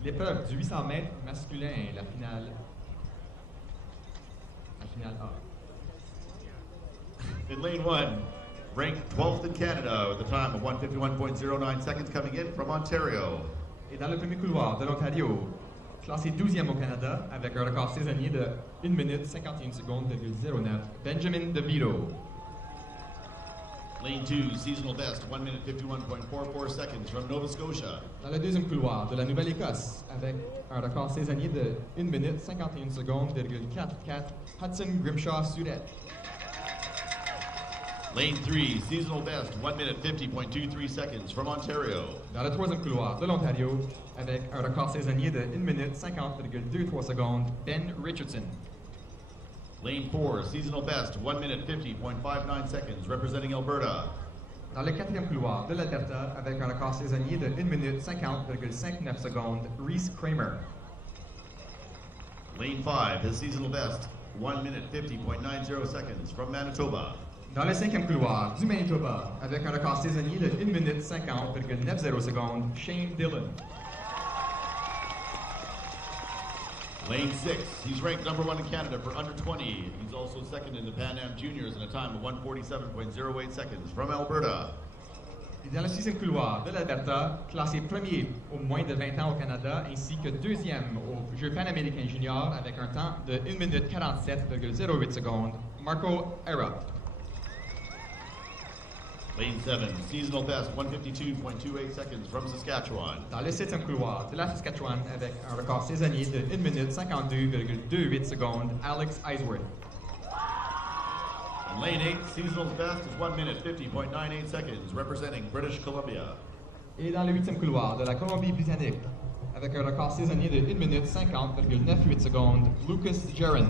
l'épreuve du 800 mètres masculin, la finale A. In lane 1, ranked 12th in Canada with a time of 1:51.09 seconds coming in from Ontario. Et dans le premier couloir de l'Ontario, classé 12e au Canada avec un record saisonnier de 1 minute 51 secondes, 09, Benjamin DeVito. Lane 2, seasonal best, 1 minute 51.44 seconds from Nova Scotia. Dans le deuxième couloir de la Nouvelle-Écosse avec un record saisonnier de 1 minute 51 secondes, 44, Hudson Grimshaw Surette. Lane 3, seasonal best, 1 minute 50.23 seconds from Ontario. Dans le troisième couloir de l'Ontario, avec un record saisonnier de 1 minute 50,23 secondes, Ben Richardson. Lane 4, seasonal best, 1 minute 50.59 seconds, representing Alberta. Dans le quatrième couloir de l'Alberta, avec un record saisonnier de 1 minute 50,59 secondes, Reese Kramer. Lane 5, his seasonal best, 1 minute 50.90 seconds from Manitoba. Dans le cinquième couloir du Manitoba, avec un record saisonnier de 1 minute 50,90 secondes, Shane Dillon. Lane 6, he's ranked number 1 in Canada for under 20. He's also second in the Pan Am Juniors in a time of 1:47.08 seconds from Alberta. Et dans le sixième couloir de l'Alberta, classé premier au moins de 20 ans au Canada, ainsi que deuxième aux Jeux panaméricains juniors avec un temps de 1 minute 47,08 secondes, Marco Era. Lane 7, seasonal best 152.28 seconds from Saskatchewan. Dans le septième couloir de la Saskatchewan avec un record saisonnier de 1 minute 52,28 secondes, Alex Eisworth. And lane 8, seasonal best is 1 minute 50.98 seconds, representing British Columbia. Et dans le huitième couloir de la Colombie-Britannique, avec un record saisonnier de 1 minute 50,98 secondes, Lucas Geron.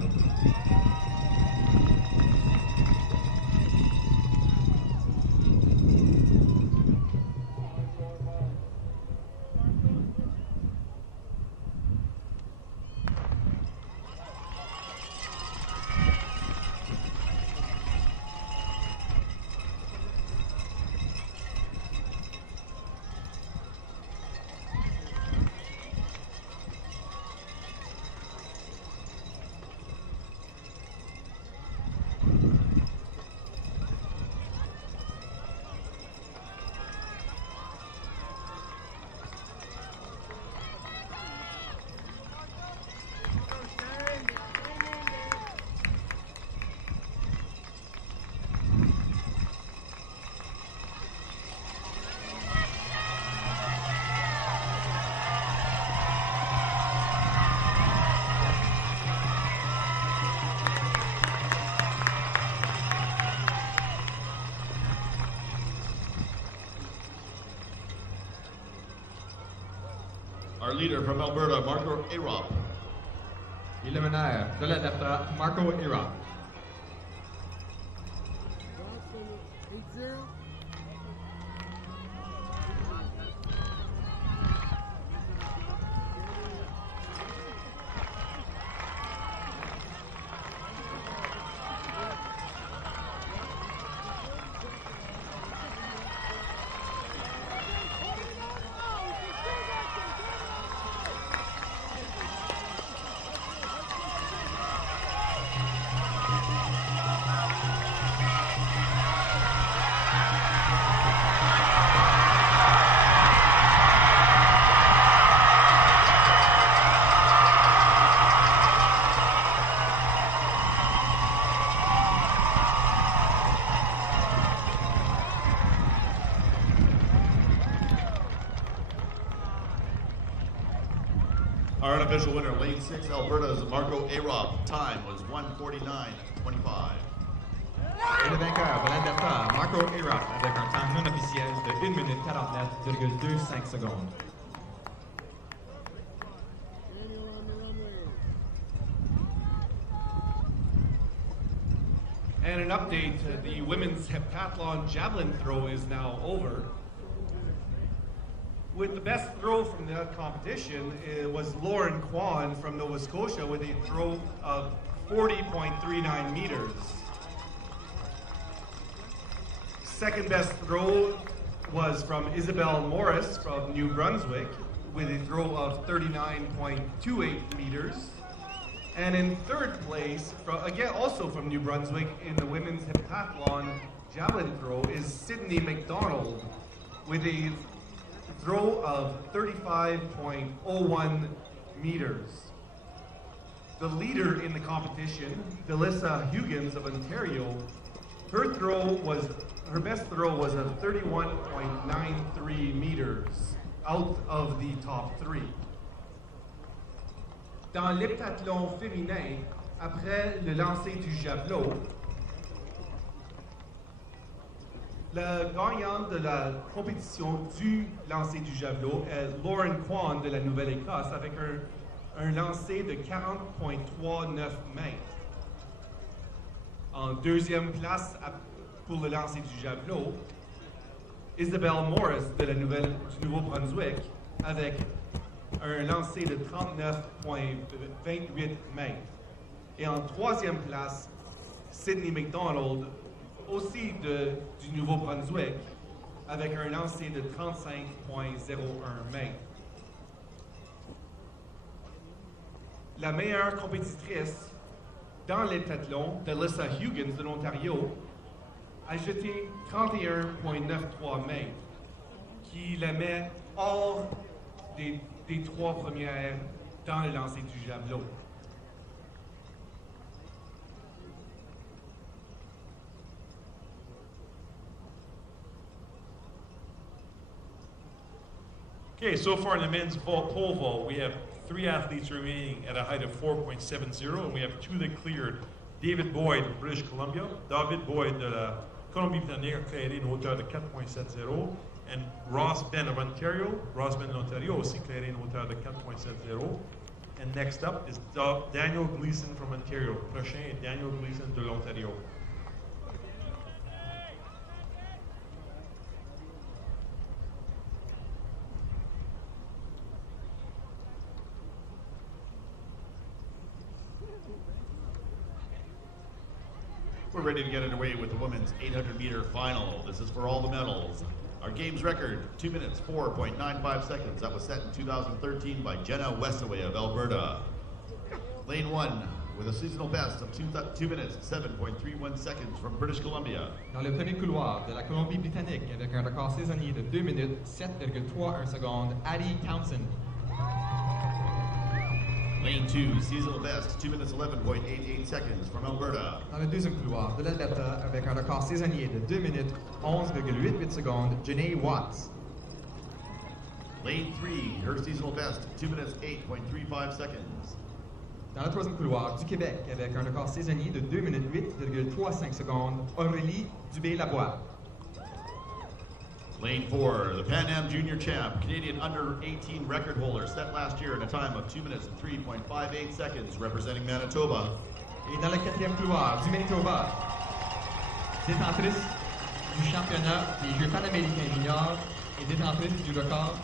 Our leader from Alberta, Marco Arop. Et le meneur de l'Alberta, Marco Era. Boston 8-0. Our unofficial winner, lane 6, Alberta's Marco Arop. Time was 1:49.25. Et le vainqueur de l'Alberta, Marco Era, avec un temps non officiel de 1 minute 49,25 secondes. Daniel on the runway. And an update, the women's heptathlon javelin throw is now over. With the best throw from that competition, it was Lauren Kwan from Nova Scotia with a throw of 40.39 meters. Second best throw was from Isabel Morris from New Brunswick with a throw of 39.28 meters. And in third place, again also from New Brunswick in the women's heptathlon javelin throw is Sydney McDonald with a throw of 35.01 meters. The leader in the competition, Delissa Huggins of Ontario, her best throw was of 31.93 meters out of the top three. Dans l'heptathlon féminin, après le lancer du javelot, le gagnant de la compétition du lancer du javelot est Lauren Kwan de la Nouvelle-Écosse avec un lancer de 40.39 mètres. En deuxième place pour le lancer du javelot, Isabel Morris de du Nouveau-Brunswick avec un lancer de 39.28 mètres. Et en troisième place, Sydney McDonald, aussi du Nouveau-Brunswick, avec un lancer de 35.01 mètres. La meilleure compétitrice dans l'heptathlon, Delissa Huggins de l'Ontario, a jeté 31.93 mètres. qui la met hors des trois premières dans le lancer du javelot. Okay, so far in the men's pole vault, we have 3 athletes remaining at a height of 4.70, and we have 2 that cleared. David Boyd, British Columbia. David Boyd de la Colombie-Britannique a clairé une hauteur de 4.70. And Ross Ben of Ontario. Ross Ben de l'Ontario aussi clairé une hauteur de 4.70. And next up is Daniel Gleason from Ontario. Prochain est Daniel Gleason de l'Ontario. We're ready to get underway with the women's 800-meter final. This is for all the medals. Our game's record, 2 minutes, 4.95 seconds. That was set in 2013 by Jenna Westaway of Alberta. Lane 1 with a seasonal best of 2 minutes, 7.31 seconds from British Columbia. Dans le premier couloir de la Colombie-Britannique, avec un record saisonnier de 2 minutes, 7,31 secondes, Addie Townsend. Lane 2, seasonal best, 2 minutes, 11.88 seconds from Alberta. Dans le deuxième couloir de l'Alberta, avec un record saisonnier de 2 minutes, 11,88 secondes, Janae Watts. Lane 3, her seasonal best, 2 minutes, 8.35 seconds. Dans le troisième couloir du Québec, avec un record saisonnier de 2 minutes 8,35 secondes, Aurélie Dubé-Labois. Lane 4, the Pan Am Junior Champ, Canadian under-18 record holder, set last year in a time of 2 minutes and 3.58 seconds, representing Manitoba. Et dans le quatrième couloir du Manitoba, détentrice du championnat des Jeux panaméricains juniors et détentrice du record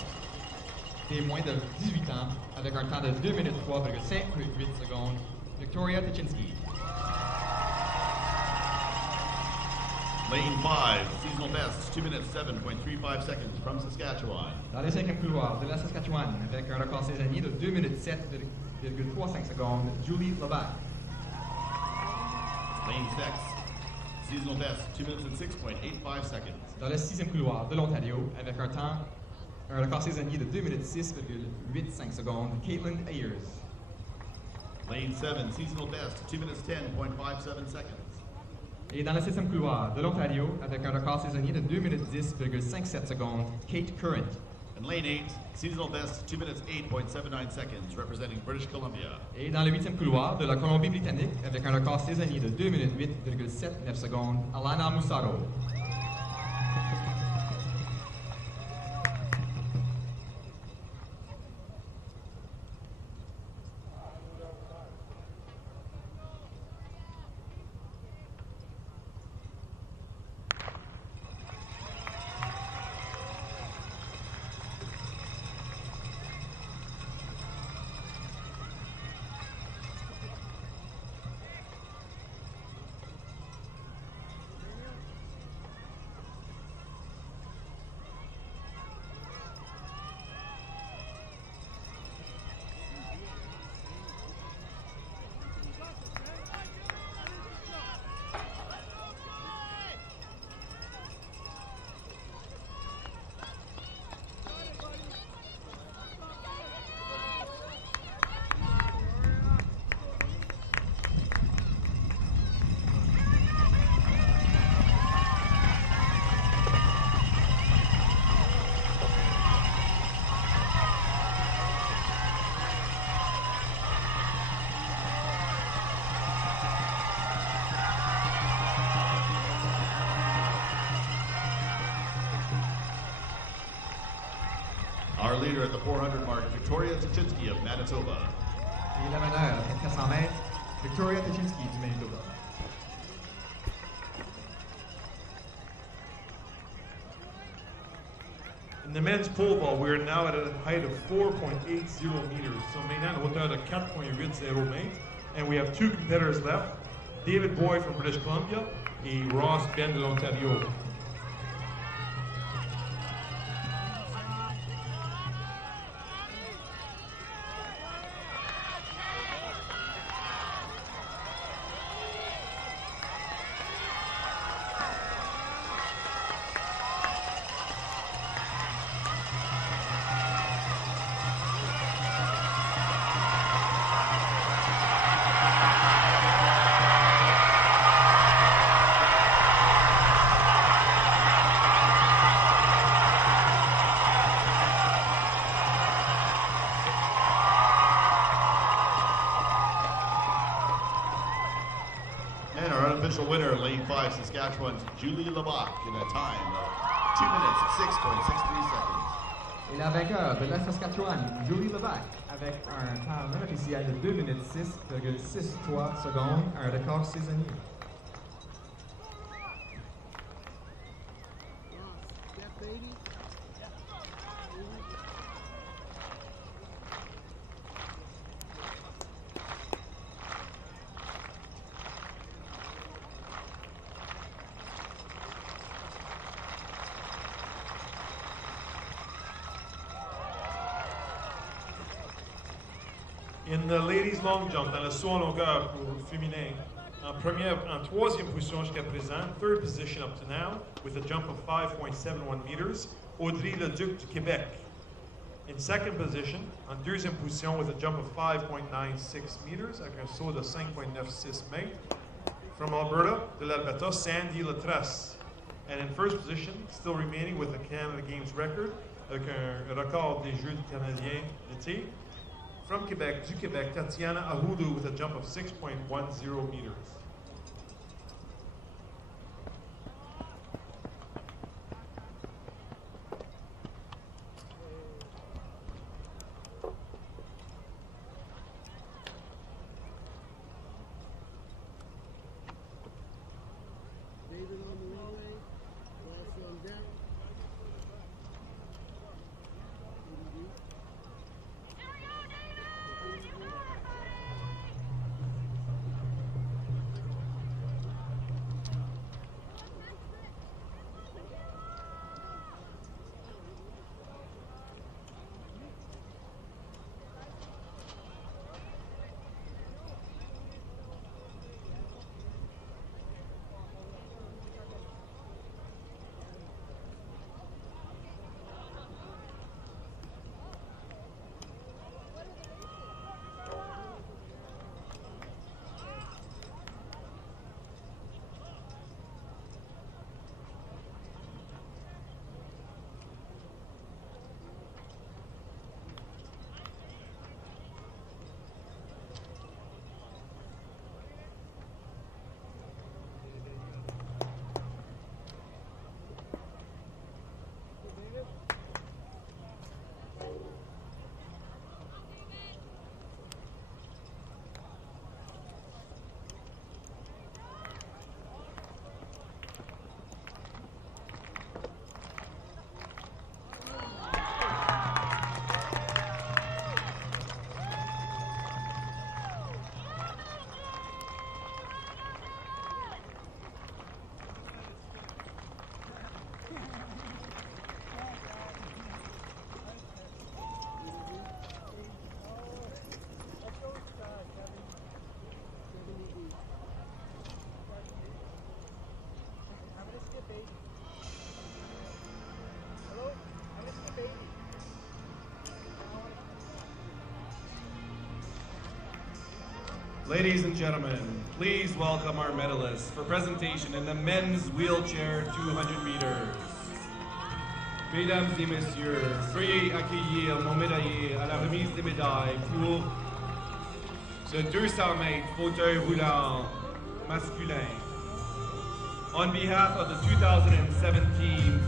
des moins de 18 ans, avec un temps de 2 minutes 3,58 secondes, Victoria Tuchinski. Lane 5, seasonal best, 2 minutes 7.35 seconds from Saskatchewan. Dans le cinquième couloir de la Saskatchewan, avec un record saisonnier de 2 minutes 7,35 secondes, Julie Labac. Lane 6, seasonal best, 2 minutes and 6.85 seconds. Dans le sixième couloir de l'Ontario, avec un record saisonnier de 2 minutes 6,85 secondes, Caitlin Ayers. Lane 7, seasonal best, 2 minutes 10.57 seconds. Et dans le septième couloir de l'Ontario, avec un record saisonnier de 2 minutes 10,57 secondes, Kate Current. And lane 8, seasonal best, 2 minutes 8.79 seconds, representing British Columbia. Et dans le huitième couloir de la Colombie-Britannique, avec un record saisonnier de 2 minutes 8,79 secondes, Alana Musaro. Our leader at the 400 mark, Victoria Tuchinski of Manitoba. Et la meneur, après 400 mètres, Victoria Tuchinski du Manitoba. In the men's pole vault, we are now at a height of 4.80 meters. So maintenant, on hauteur de 4.80 mètres. And we have 2 competitors left. David Boyd from British Columbia et Ross Ben de l'Ontario. official winner, lane 5, Saskatchewan's Julie Levac in a time of 2 minutes, 6.63 seconds. Et la vainqueur de la Saskatchewan, Julie Levac, avec un temps non officiel de 2 minutes 6,63 secondes, un record saisonnier. Step 80. In the ladies long jump, dans le saut en longueur pour féminin, en troisième position jusqu'à présent, third position up to now, with a jump of 5.71 meters, Audrey Leduc du Québec. In second position, en deuxième position with a jump of 5.96 meters, avec un saut de 5.96 mètres, from Alberta, de l'Alberta, Sandy Latrace. And in first position, still remaining with a Canada Games record, avec un record des Jeux canadiens d'été, from Quebec, du Québec, Tatiana Ahudu with a jump of 6.10 meters. David on the runway. Glass on deck. Ladies and gentlemen, please welcome our medalists for presentation in the men's wheelchair 200 meters. Mesdames et messieurs, veuillez accueillir nos médaillés à la remise des médailles pour le 200 mètres fauteuil roulant masculin. On behalf of the 2017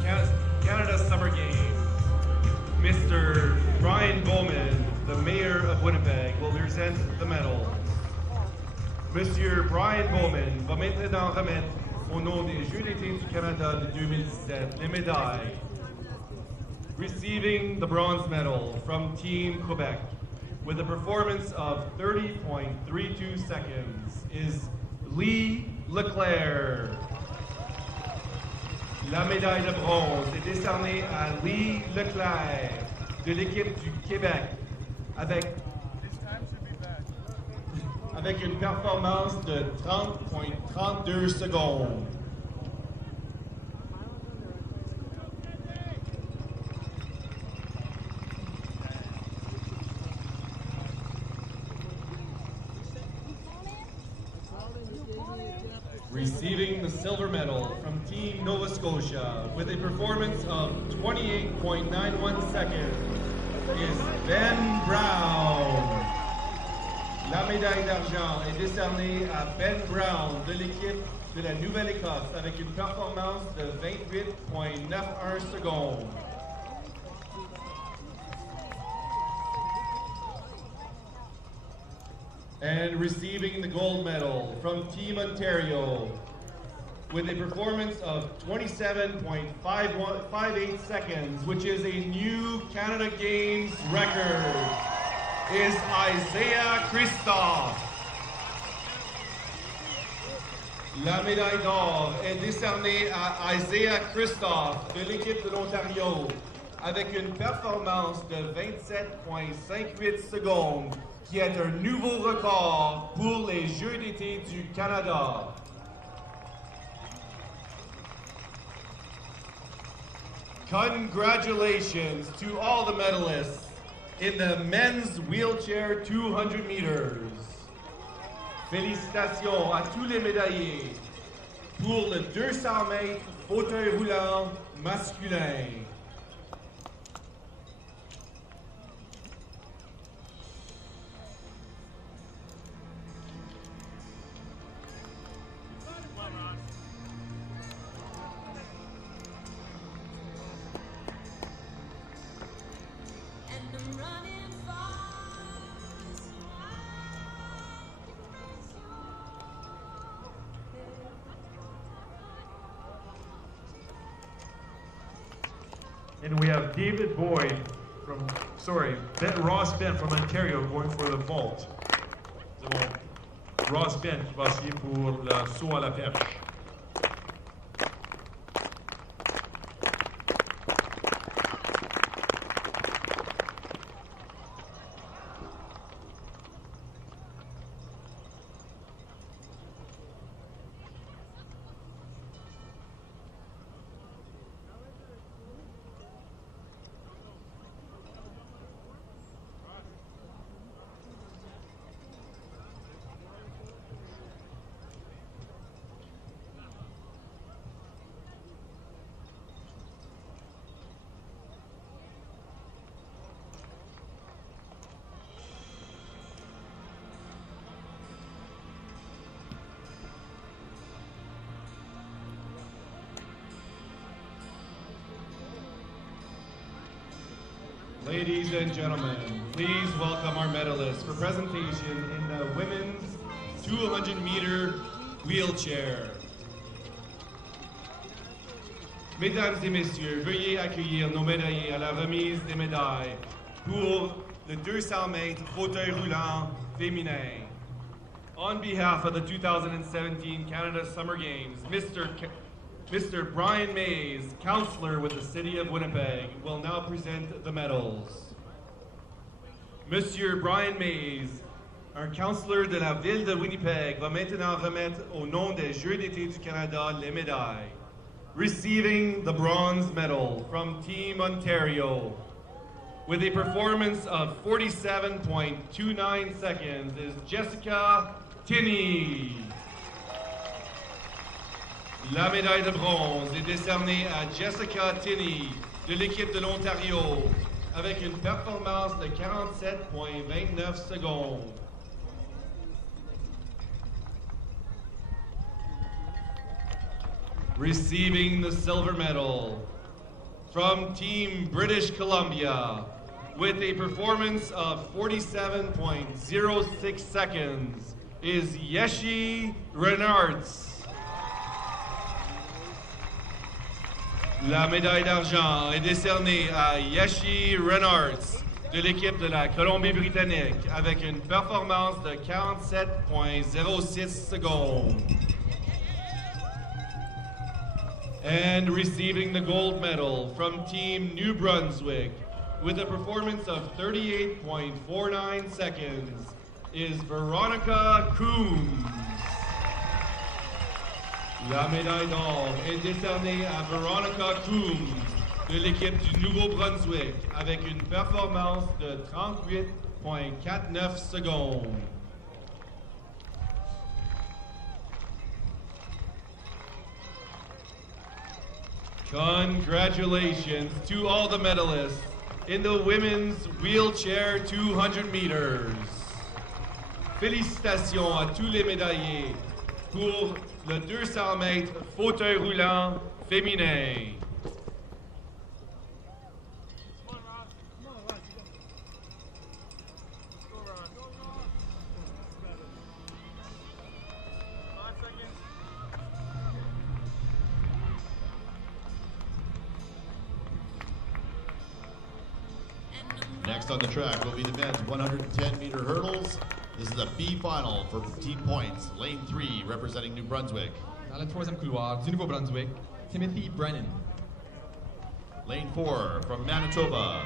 Canada Summer Games, Mr. Brian Bowman, the Mayor of Winnipeg, will present the medals. Monsieur Brian Bowman va maintenant remettre au nom des Jeux d'été du Canada de 2017 les médailles. Receiving the bronze medal from Team Quebec with a performance of 30.32 seconds is Lee Leclerc. La médaille de bronze est décernée à Lee Leclerc de l'équipe du Québec avec une performance de 30.32 secondes. Receiving the silver medal from Team Nova Scotia with a performance of 28.91 seconds is Ben Brown. La médaille d'argent est décernée à Ben Brown de l'équipe de la Nouvelle-Écosse avec une performance de 28,91 secondes. And receiving the gold medal from Team Ontario with a performance of 27.58 seconds, which is a new Canada Games record, is Isaiah Christophe. La médaille d'or est décernée à Isaiah Christophe de l'équipe de l'Ontario avec une performance de 27,58 secondes, qui est un nouveau record pour les Jeux d'été du Canada. Congratulations to all the medalists in the men's wheelchair 200 meters. Félicitations à tous les médaillés pour le 200 mètres fauteuil roulant masculin. And we have David Boyd Ross Bent from Ontario going for the vault. C'est bon. Ross Bent qui va essayer pour le saut à la perche. Ladies and gentlemen, please welcome our medalists for presentation in the women's 200-meter wheelchair. Mesdames et messieurs, veuillez accueillir nos médaillés à la remise des médailles pour le 200 mètres fauteuil roulant féminin. On behalf of the 2017 Canada Summer Games, Mr. Brian Mays, Councillor with the City of Winnipeg, will now present the medals. Monsieur Brian Mays, un councilleur de la Ville de Winnipeg, va maintenant remettre au nom des Jeux d'été du Canada les médailles. Receiving the bronze medal from Team Ontario with a performance of 47.29 seconds is Jessica Tinney. La médaille de bronze est décernée à Jessica Tinney de l'équipe de l'Ontario avec une performance de 47,29 secondes. Receiving the silver medal from Team British Columbia with a performance of 47.06 seconds is Yeshi Renards. La médaille d'argent est décernée à Yeshi Renards de l'équipe de la Colombie-Britannique avec une performance de 47,06 secondes. And receiving the gold medal from Team New Brunswick with a performance of 38.49 seconds is Veronica Coombs. La médaille d'or est décernée à Veronica Coombs de l'équipe du Nouveau-Brunswick avec une performance de 38,49 secondes. Congratulations to all the medalists in the women's wheelchair 200 meters. Félicitations à tous les médaillés pour le 200 mètres fauteuil roulant féminin. Next on the track will be the men's 110-meter hurdles. This is a B final for team points. Lane 3 representing New Brunswick. Dans le troisième couloir du Nouveau-Brunswick, Timothy Brennan. Lane 4 from Manitoba.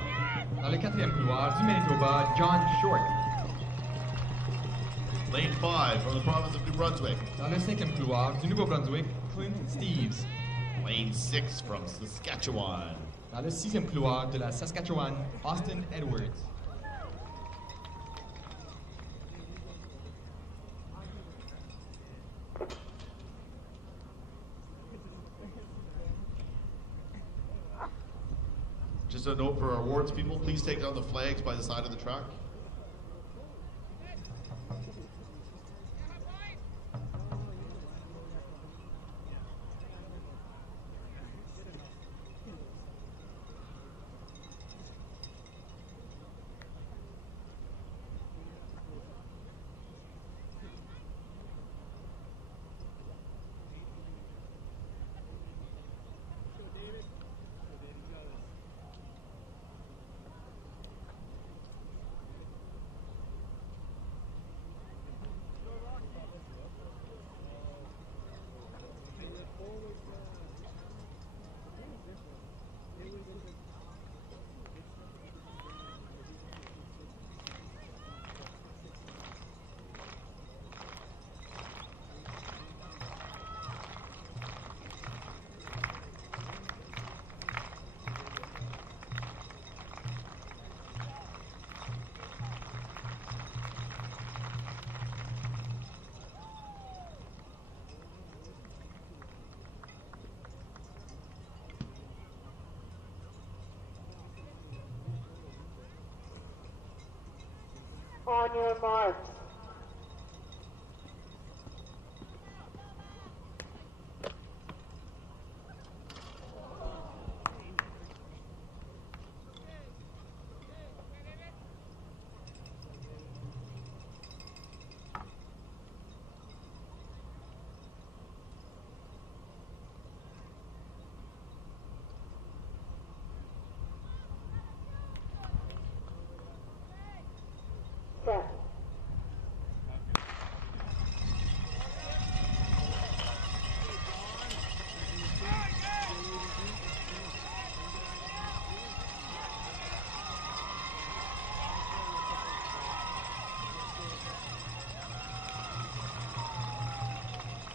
Dans le quatrième couloir du Manitoba, John Short. Lane 5 from the province of New Brunswick. Dans le cinquième couloir du Nouveau-Brunswick, Clint Steves. Lane 6 from Saskatchewan. Dans le sixième couloir de la Saskatchewan, Austin Edwards. Just a note for our awards people, please take down the flags by the side of the track. On your mark. Set.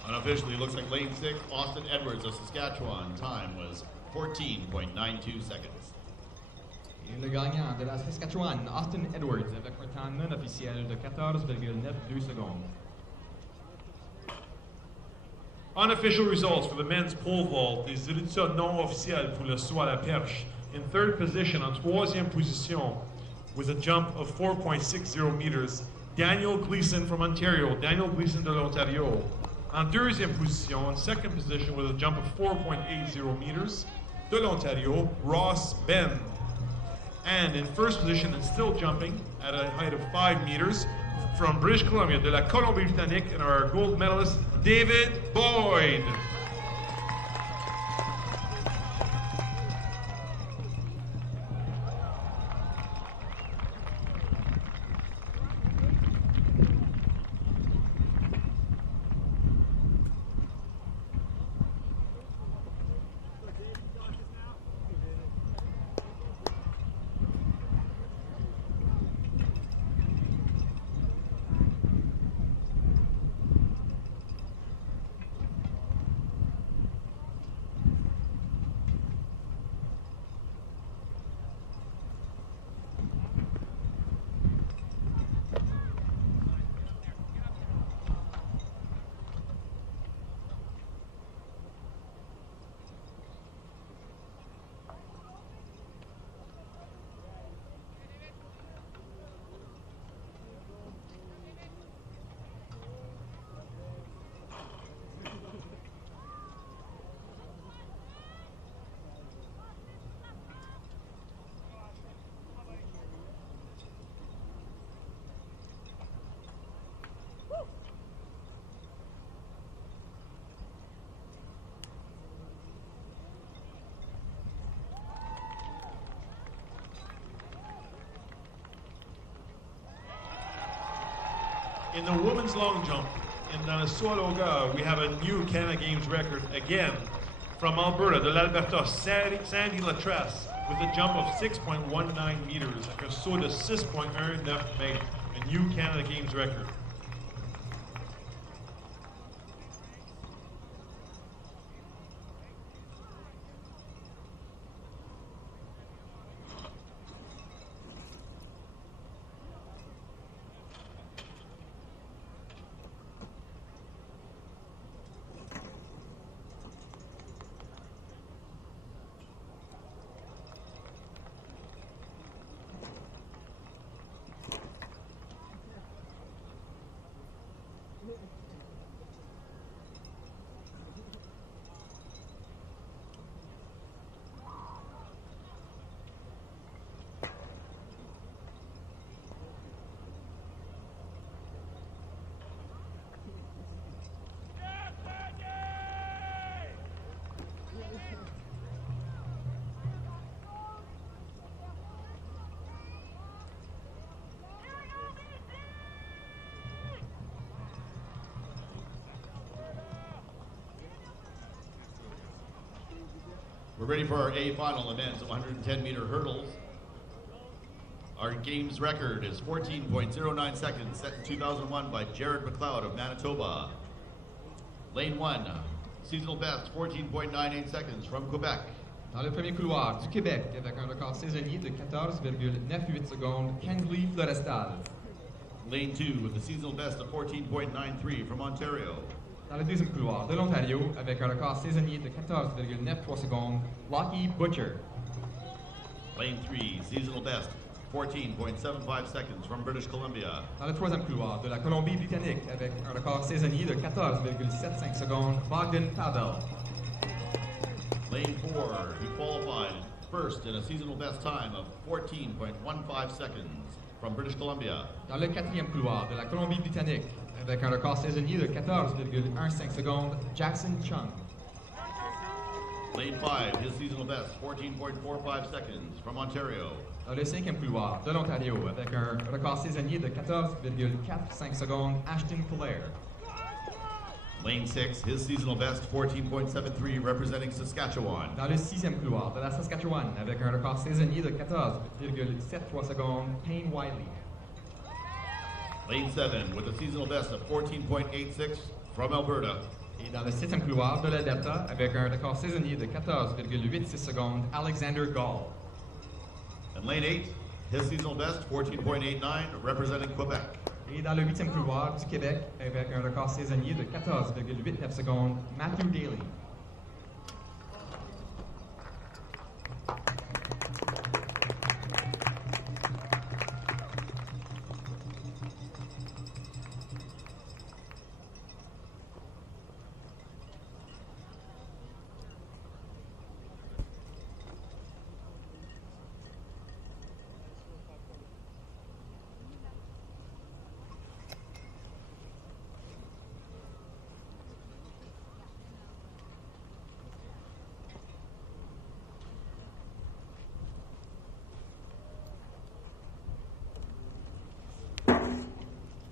Unofficially, it looks like lane 6, Austin Edwards of Saskatchewan. Time was 14.92 seconds. Et le gagnant de la Saskatchewan, Austin Edwards, avec un temps non officiel de 14,92 secondes. Unofficial results for the men's pole vault, des résultats non officiels pour le saut à la perche. In third position, en troisième position, with a jump of 4.60 meters, Daniel Gleason from Ontario, Daniel Gleason de l'Ontario. En deuxième position, in second position, with a jump of 4.80 meters, de l'Ontario, Ross Ben. And in first position and still jumping at a height of 5 meters, from British Columbia, de la Colombie-Britannique, and our gold medalist, David Boyd. In the women's long jump, in the Swaloga, we have a new Canada Games record again from Alberta, de l'Alberta, Sandy Latrace, with a jump of 6.19 meters, avec un saut de 6.19 mètres, a new Canada Games record. We're ready for our A final events of 110-meter hurdles. Our games record is 14.09 seconds, set in 2001 by Jared McLeod of Manitoba. Lane 1, seasonal best, 14.98 seconds from Quebec. Dans le premier couloir du Québec, avec un record saisonnier de 14,98 secondes, Kenley Florestal. Lane 2, with a seasonal best of 14.93 from Ontario. Dans le deuxième couloir de l'Ontario, avec un record saisonnier de 14,93 secondes, Lockie Butcher. Lane 3, seasonal best, 14.75 seconds from British Columbia. Dans le troisième couloir de la Colombie-Britannique, avec un record saisonnier de 14,75 secondes, Bogdan Pavel. Lane 4, he qualified first in a seasonal best time of 14.15 seconds from British Columbia. Dans le quatrième couloir de la Colombie-Britannique, avec un record saisonnier de 14,15 secondes, Jackson Chung. Lane 5, his seasonal best, 14.45 seconds from Ontario. Dans le cinquième couloir de l'Ontario, avec un record saisonnier de 14,45 secondes, Ashton Clare. Lane 6, his seasonal best, 14.73, representing Saskatchewan. Dans le sixième couloir de la Saskatchewan, avec un record saisonnier de 14,73 secondes, Payne Wiley. Lane 7, with a seasonal best of 14.86 from Alberta. Et dans le septième couloir de l'Alberta, avec un record saisonnier de 14,86 secondes, Alexander Gall. And lane 8, his seasonal best, 14.89, representing Quebec. Et dans le huitième couloir du Québec, avec un record saisonnier de 14,89 secondes, Matthew Daly.